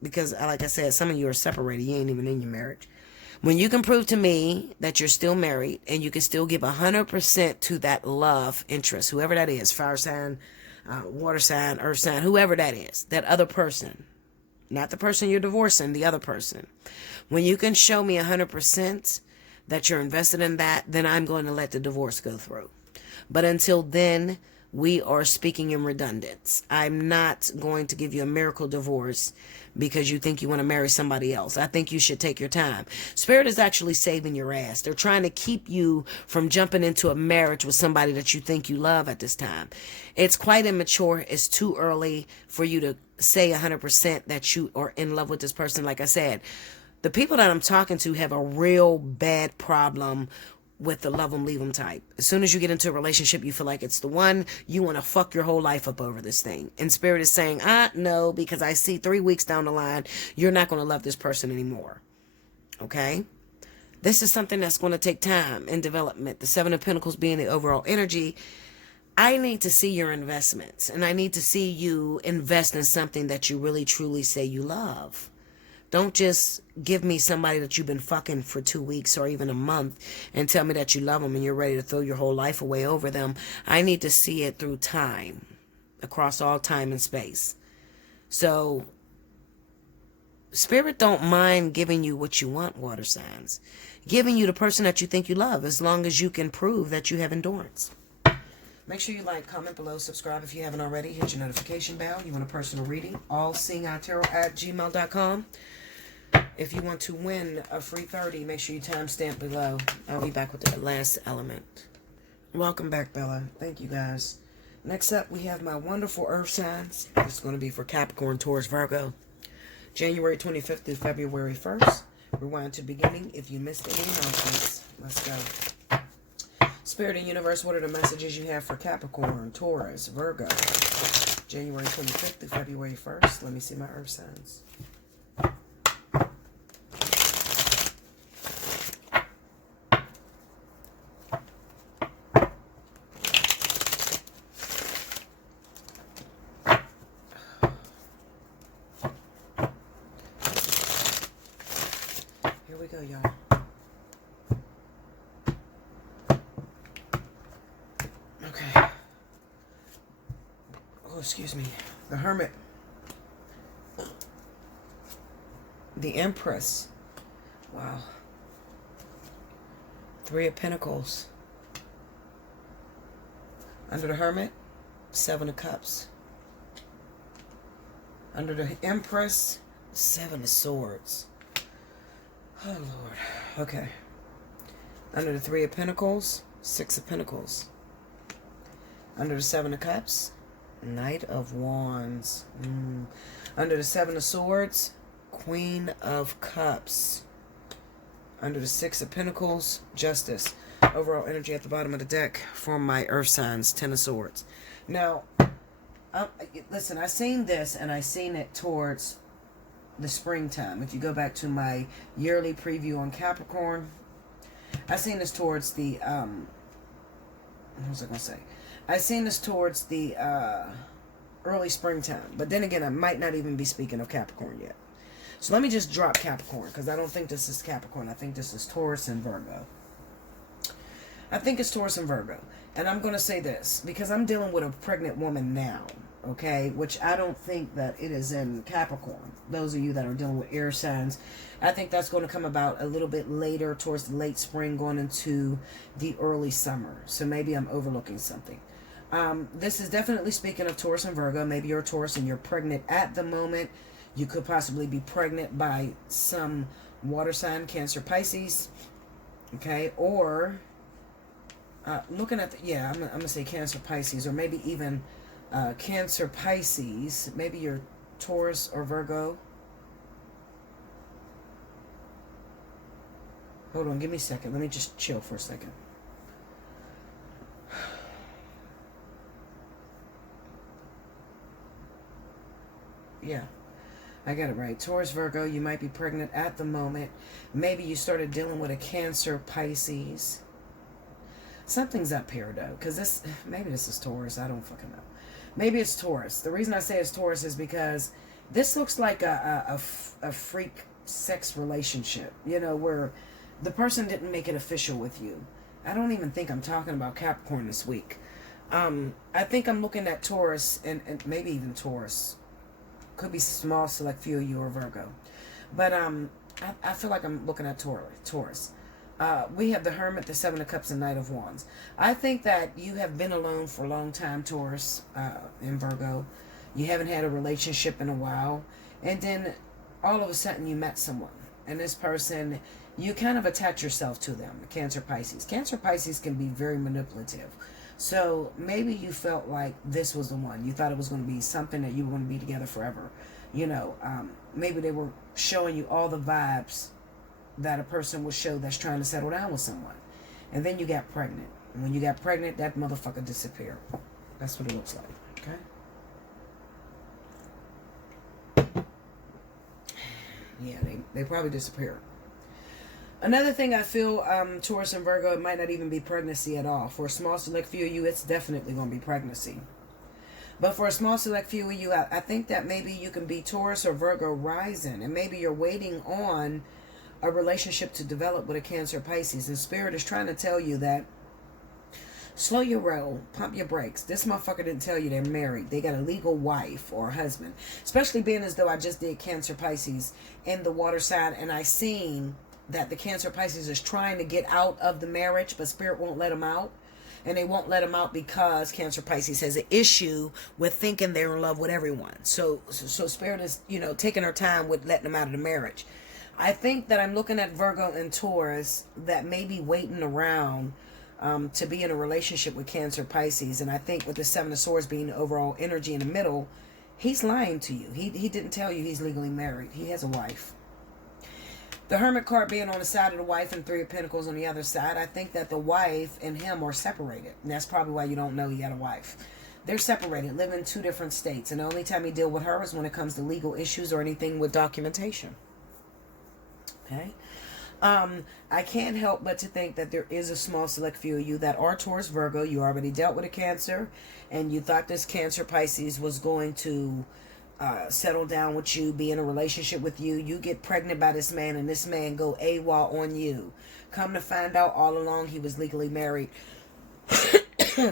because like I said, some of you are separated. You ain't even in your marriage. When you can prove to me that you're still married and you can still give 100% to that love interest, whoever that is, fire sign, water sign, earth sign, whoever that is, that other person, not the person you're divorcing, the other person. When you can show me 100% that you're invested in that, then I'm going to let the divorce go through. But until then, we are speaking in redundance. I'm not going to give you a miracle divorce because you think you want to marry somebody else. I think you should take your time. Spirit is actually saving your ass. They're trying to keep you from jumping into a marriage with somebody that you think you love at this time. It's quite immature. It's too early for you to say 100% that you are in love with this person. Like I said, the people that I'm talking to have a real bad problem with the love them, leave them type. As soon as you get into a relationship, you feel like it's the one. You want to fuck your whole life up over this thing. And Spirit is saying, no, because I see 3 weeks down the line, you're not going to love this person anymore. Okay? This is something that's going to take time and development. The Seven of Pentacles being the overall energy. I need to see your investments. And I need to see you invest in something that you really, truly say you love. Don't just give me somebody that you've been fucking for 2 weeks or even a month and tell me that you love them and you're ready to throw your whole life away over them. I need to see it through time, across all time and space. So, Spirit don't mind giving you what you want, water signs. Giving you the person that you think you love, as long as you can prove that you have endurance. Make sure you like, comment below, subscribe if you haven't already. Hit your notification bell. You want a personal reading? Allseeingeyetarot@gmail.com. If you want to win a free 30, make sure you timestamp below. I'll be back with the last element. Welcome back, Bella. Thank you, guys. Next up, we have my wonderful earth signs. This is going to be for Capricorn, Taurus, Virgo. January 25th through February 1st. Rewind to the beginning if you missed any announcements. Let's go. Spirit and Universe, what are the messages you have for Capricorn, Taurus, Virgo? January 25th through February 1st. Let me see my earth signs. Here we go, y'all. Okay. Oh, excuse me. The Hermit. The Empress. Wow. Three of Pentacles. Under the Hermit, Seven of Cups. Under the Empress, Seven of Swords. Oh, Lord. Okay. Under the Three of Pentacles, Six of Pentacles. Under the Seven of Cups, Knight of Wands. Under the Seven of Swords, Queen of Cups. Under the Six of Pentacles, Justice. Overall energy at the bottom of the deck for my earth signs, Ten of Swords. Now, listen, I seen this and I seen it towards the springtime. If you go back to my yearly preview on Capricorn, I seen this towards the what was I gonna say? I seen this towards the early springtime. But then again, I might not even be speaking of Capricorn yet. So let me just drop Capricorn, because I don't think this is Capricorn. I think this is Taurus and Virgo. I think it's Taurus and Virgo. And I'm going to say this, because I'm dealing with a pregnant woman now, okay? Which I don't think that it is in Capricorn. Those of you that are dealing with air signs, I think that's going to come about a little bit later, towards the late spring, going into the early summer. So maybe I'm overlooking something. This is definitely speaking of Taurus and Virgo. Maybe you're a Taurus and you're pregnant at the moment. You could possibly be pregnant by some water sign, Cancer, Pisces, okay? Or looking at I'm gonna say Cancer, Pisces, or maybe even Cancer, Pisces. Maybe you're Taurus or Virgo. Hold on, give me a second. Let me just chill for a second. Yeah, I got it right. Taurus, Virgo, you might be pregnant at the moment. Maybe you started dealing with a Cancer, Pisces. Something's up here, though, because maybe this is Taurus. I don't fucking know. Maybe it's Taurus. The reason I say it's Taurus is because this looks like a freak sex relationship, you know, where the person didn't make it official with you. I don't even think I'm talking about Capricorn this week. I think I'm looking at Taurus and maybe even Taurus. Could be small, select few of you or Virgo. But I feel like I'm looking at Taurus. We have the Hermit, the Seven of Cups, and Knight of Wands. I think that you have been alone for a long time, Taurus and Virgo. You haven't had a relationship in a while. And then all of a sudden you met someone. And this person, you kind of attach yourself to them. Cancer, Pisces. Cancer, Pisces can be very manipulative. So maybe you felt like this was the one. You thought it was going to be something that you were going to be together forever. You know, maybe they were showing you all the vibes that a person will show that's trying to settle down with someone. And then you got pregnant. And when you got pregnant, that motherfucker disappeared. That's what it looks like. Okay? Yeah, they probably disappeared. Another thing I feel, Taurus and Virgo, it might not even be pregnancy at all. For a small select few of you, it's definitely going to be pregnancy. But for a small select few of you, I think that maybe you can be Taurus or Virgo rising. And maybe you're waiting on a relationship to develop with a Cancer, Pisces. And Spirit is trying to tell you that slow your roll, pump your brakes. This motherfucker didn't tell you they're married. They got a legal wife or a husband. Especially being as though I just did Cancer, Pisces in the water sign, and I seen that the Cancer, Pisces is trying to get out of the marriage, but Spirit won't let them out. And they won't let them out because Cancer, Pisces has an issue with thinking they're in love with everyone. So Spirit is, you know, taking her time with letting them out of the marriage. I think that I'm looking at Virgo and Taurus that may be waiting around to be in a relationship with Cancer, Pisces. And I think with the Seven of Swords being the overall energy in the middle, he's lying to you. He didn't tell you he's legally married. He has a wife. The Hermit card being on the side of the wife and Three of Pentacles on the other side, I think that the wife and him are separated. And that's probably why you don't know he got a wife. They're separated, live in two different states. And the only time you deal with her is when it comes to legal issues or anything with documentation. Okay? I can't help but to think that there is a small select few of you that are Taurus, Virgo. You already dealt with a Cancer. And you thought this Cancer, Pisces was going to settle down with you, be in a relationship with you. You get pregnant by this man, and this man go AWOL on you. Come to find out, all along he was legally married.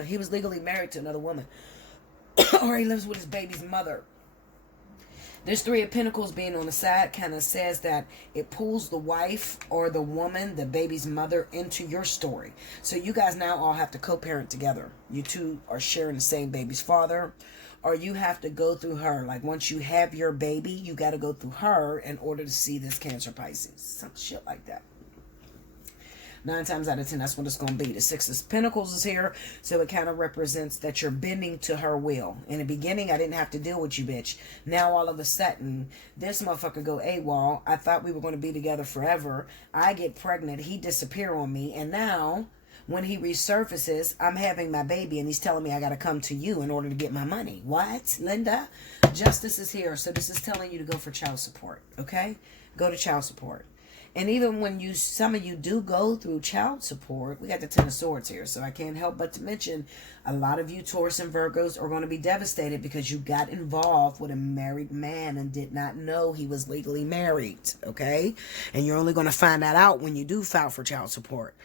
He was legally married to another woman. Or he lives with his baby's mother. This Three of Pentacles being on the side kind of says that it pulls the wife or the woman, the baby's mother, into your story. So you guys now all have to co-parent together. You two are sharing the same baby's father. Or you have to go through her. Like once you have your baby, you got to go through her in order to see this Cancer, Pisces. Some shit like that. 9 times out of 10, that's what it's going to be. The Six of Pentacles is here, so it kind of represents that you're bending to her will. In the beginning, I didn't have to deal with you, bitch. Now, all of a sudden, this motherfucker go AWOL. I thought we were going to be together forever. I get pregnant. He disappear on me. And now, When he resurfaces, I'm having my baby and he's telling me I got to come to you in order to get my money. What, Linda? Justice is here. So this is telling you to go for child support. Okay? Go to child support. And even when some of you do go through child support, we got the Ten of Swords here. So I can't help but to mention a lot of you Taurus and Virgos are going to be devastated because you got involved with a married man and did not know he was legally married. Okay? And you're only going to find that out when you do file for child support.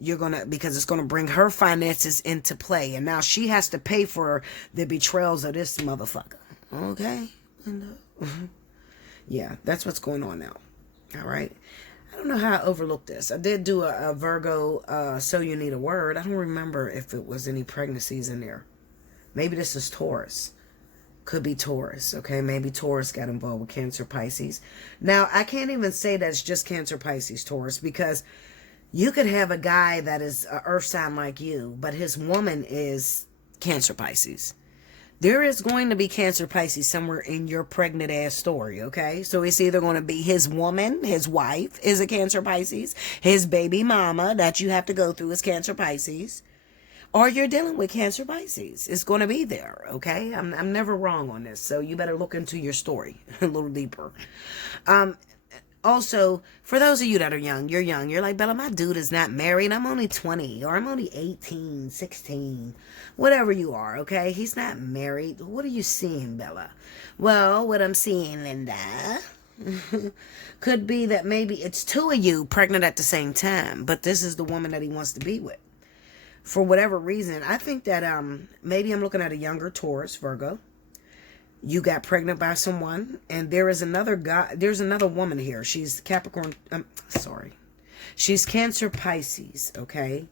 Because it's going to bring her finances into play. And now she has to pay for the betrayals of this motherfucker. Okay? Yeah, that's what's going on now. All right? I don't know how I overlooked this. I did do a Virgo, so you need a word. I don't remember if it was any pregnancies in there. Maybe this is Taurus. Could be Taurus, okay? Maybe Taurus got involved with Cancer, Pisces. Now, I can't even say that's just Cancer, Pisces, Taurus, because you could have a guy that is an earth sign like you, but his woman is Cancer, Pisces. There is going to be Cancer, Pisces somewhere in your pregnant ass story, okay? So it's either going to be his woman, his wife is a Cancer, Pisces. His baby mama that you have to go through is Cancer, Pisces. Or you're dealing with Cancer, Pisces. It's going to be there, okay? I'm never wrong on this, so you better look into your story a little deeper. Also, for those of you that are young, you're like, Bella, my dude is not married. I'm only 20, or I'm only 18, 16, whatever you are, okay? He's not married. What are you seeing, Bella? Well, what I'm seeing, Linda, could be that maybe it's two of you pregnant at the same time, but this is the woman that he wants to be with. For whatever reason, I think that maybe I'm looking at a younger Taurus, Virgo. You got pregnant by someone, and there is another guy. There's another woman here. She's Capricorn. She's Cancer, Pisces. Okay.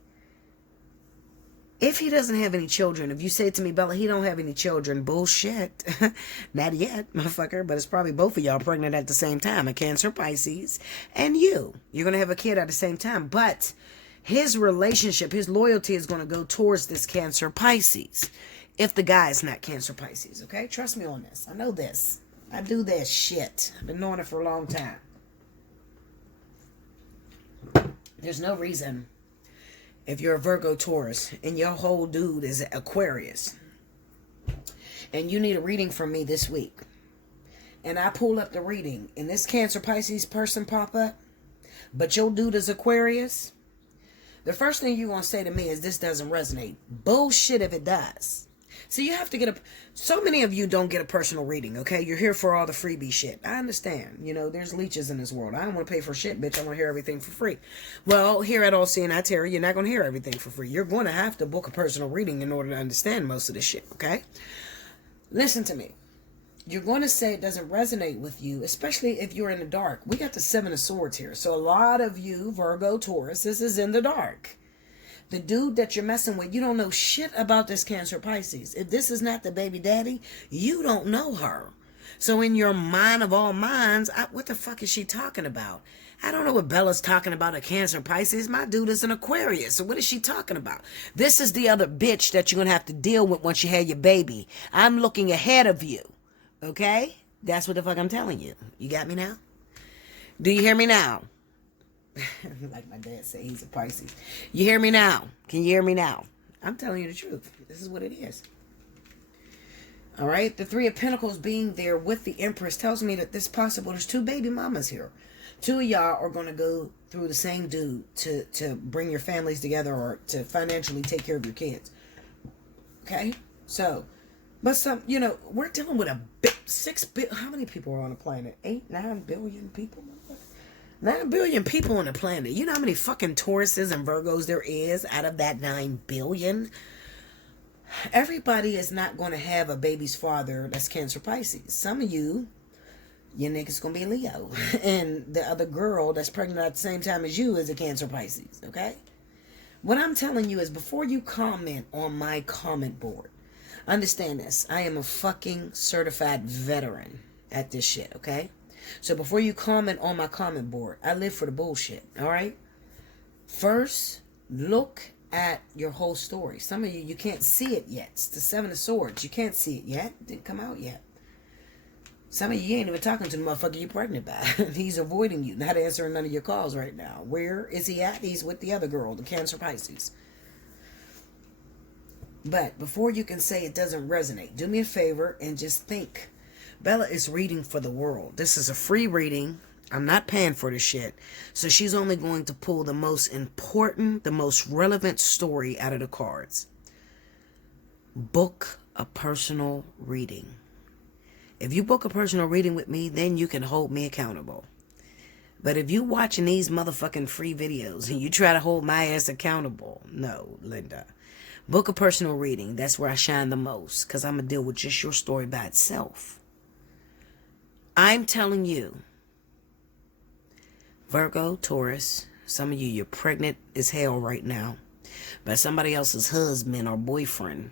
If he doesn't have any children, if you say to me, Bella, he don't have any children, bullshit. Not yet, motherfucker. But it's probably both of y'all pregnant at the same time. A Cancer, Pisces, and you. You're gonna have a kid at the same time, but his relationship, his loyalty is gonna go towards this Cancer, Pisces. If the guy is not Cancer, Pisces, okay? Trust me on this. I know this. I do this shit. I've been knowing it for a long time. There's no reason, if you're a Virgo, Taurus, and your whole dude is Aquarius, and you need a reading from me this week, and I pull up the reading, and this Cancer, Pisces person pop up, but your dude is Aquarius, the first thing you're going to say to me is, this doesn't resonate. Bullshit if it does. So you have to get so many of you don't get a personal reading, okay? You're here for all the freebie shit. I understand. You know, there's leeches in this world. I don't want to pay for shit, bitch. I want to hear everything for free. Well, here at Allseeingeyetarot, you're not going to hear everything for free. You're going to have to book a personal reading in order to understand most of this shit, okay? Listen to me. You're going to say it doesn't resonate with you, especially if you're in the dark. We got the Seven of Swords here. So a lot of you, Virgo, Taurus, this is in the dark. The dude that you're messing with, you don't know shit about this Cancer, Pisces. If this is not the baby daddy, you don't know her. So in your mind of all minds, what the fuck is she talking about? I don't know what Bella's talking about, a Cancer, Pisces. My dude is an Aquarius. So what is she talking about? This is the other bitch that you're going to have to deal with once you have your baby. I'm looking ahead of you. Okay? That's what the fuck I'm telling you. You got me now? Do you hear me now? Like my dad said, he's a Pisces. You hear me now? Can you hear me now? I'm telling you the truth. This is what it is. All right? The Three of Pentacles being there with the Empress tells me that this possible. There's two baby mamas here. Two of y'all are going to go through the same dude to bring your families together or to financially take care of your kids. Okay? So, but some, you know, we're dealing with 6 billion. How many people are on the planet? 8, 9 billion people? 9 billion people on the planet. You know how many fucking Tauruses and Virgos there is out of that 9 billion? Everybody is not going to have a baby's father that's Cancer, Pisces. Some of you, your nigga's going to be a Leo. And the other girl that's pregnant at the same time as you is a Cancer, Pisces. Okay? What I'm telling you is before you comment on my comment board, understand this. I am a fucking certified veteran at this shit. Okay? So before you comment on my comment board, I live for the bullshit, all right? First, look at your whole story. Some of you can't see it yet. It's the Seven of Swords. You can't see it yet. It didn't come out yet. Some of you ain't even talking to the motherfucker you're pregnant by. He's avoiding you, not answering none of your calls right now. Where is he at? He's with the other girl, the Cancer, Pisces. But before you can say it doesn't resonate, do me a favor and just think. Bella is reading for the world. This is a free reading. I'm not paying for this shit. So she's only going to pull the most important, the most relevant story out of the cards. Book a personal reading. If you book a personal reading with me, then you can hold me accountable. But if you watching these motherfucking free videos and you try to hold my ass accountable, no, Linda. Book a personal reading. That's where I shine the most, because I'm going to deal with just your story by itself. I'm telling you, Virgo, Taurus, some of you, you're pregnant as hell right now by somebody else's husband or boyfriend.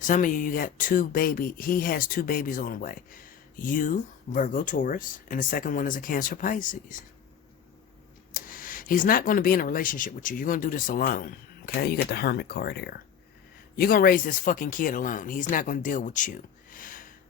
Some of you, you got he has 2 babies on the way. You, Virgo, Taurus, and the second one is a Cancer, Pisces. He's not going to be in a relationship with you. You're going to do this alone. Okay? You got the Hermit card here. You're going to raise this fucking kid alone. He's not going to deal with you.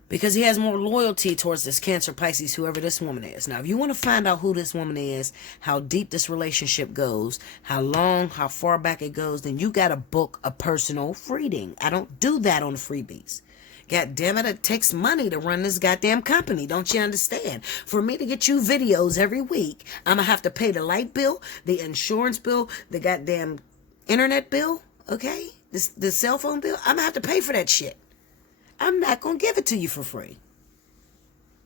Because he has more loyalty towards this Cancer, Pisces, whoever this woman is. Now, if you want to find out who this woman is, how deep this relationship goes, how long, how far back it goes, then you got to book a personal reading. I don't do that on the freebies. God damn it, it takes money to run this goddamn company. Don't you understand? For me to get you videos every week, I'm going to have to pay the light bill, the insurance bill, the goddamn internet bill, okay? The cell phone bill. I'm going to have to pay for that shit. I'm not going to give it to you for free.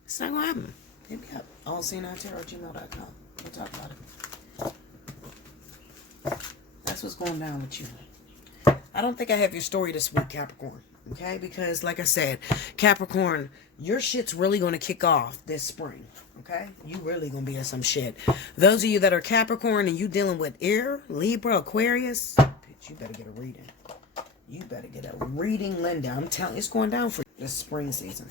It's not going to happen. Hit me up. Allseeingeyetarot@gmail.com. We'll talk about it. That's what's going down with you. I don't think I have your story this week, Capricorn. Okay, because like I said, Capricorn, your shit's really going to kick off this spring. Okay, you really going to be in some shit. Those of you that are Capricorn and you dealing with air, Libra, Aquarius, bitch, you better get a reading. You better get a reading, Linda. I'm telling you, it's going down for you this spring season.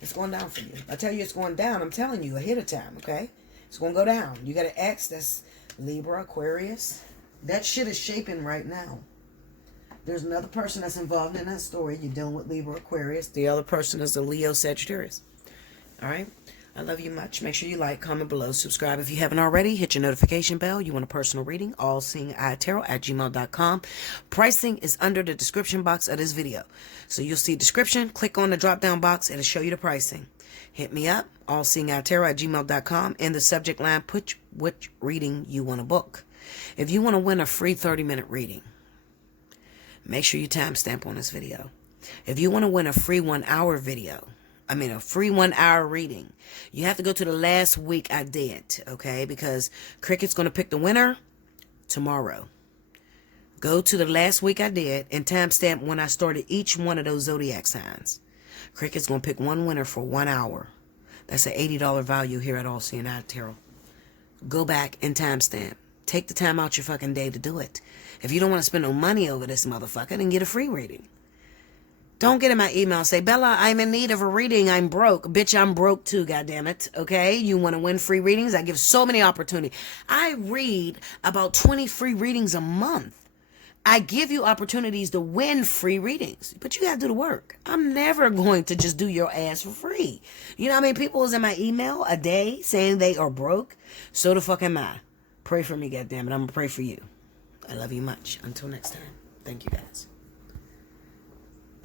It's going down for you. I tell you it's going down. I'm telling you ahead of time, okay? It's going to go down. You got an ex that's Libra, Aquarius. That shit is shaping right now. There's another person that's involved in that story. You're dealing with Libra, Aquarius. The other person is the Leo, Sagittarius. All right? I love you much. Make sure you like, comment below, subscribe if you haven't already. Hit your notification bell. You want a personal reading? Allseeingeyetarot@gmail.com. Pricing is under the description box of this video. So you'll see description. Click on the drop-down box. It'll show you the pricing. Hit me up. Allseeingeyetarot@gmail.com. In the subject line, put which reading you want to book. If you want to win a free 30-minute reading, make sure you timestamp on this video. If you want to win a free 1-hour video, a free 1-hour reading, you have to go to the last week I did, okay? Because Cricket's going to pick the winner tomorrow. Go to the last week I did and timestamp when I started each one of those zodiac signs. Cricket's going to pick one winner for 1 hour. That's an $80 value here at Allseeingeyetarot. Go back and timestamp. Take the time out your fucking day to do it. If you don't want to spend no money over this motherfucker, then get a free reading. Don't get in my email and say, Bella, I'm in need of a reading. I'm broke. Bitch, I'm broke too, goddammit. Okay? You want to win free readings? I give so many opportunities. I read about 20 free readings a month. I give you opportunities to win free readings. But you got to do the work. I'm never going to just do your ass for free. You know how many people is in my email a day saying they are broke? So the fuck am I. Pray for me, goddammit. I'm going to pray for you. I love you much. Until next time. Thank you, guys.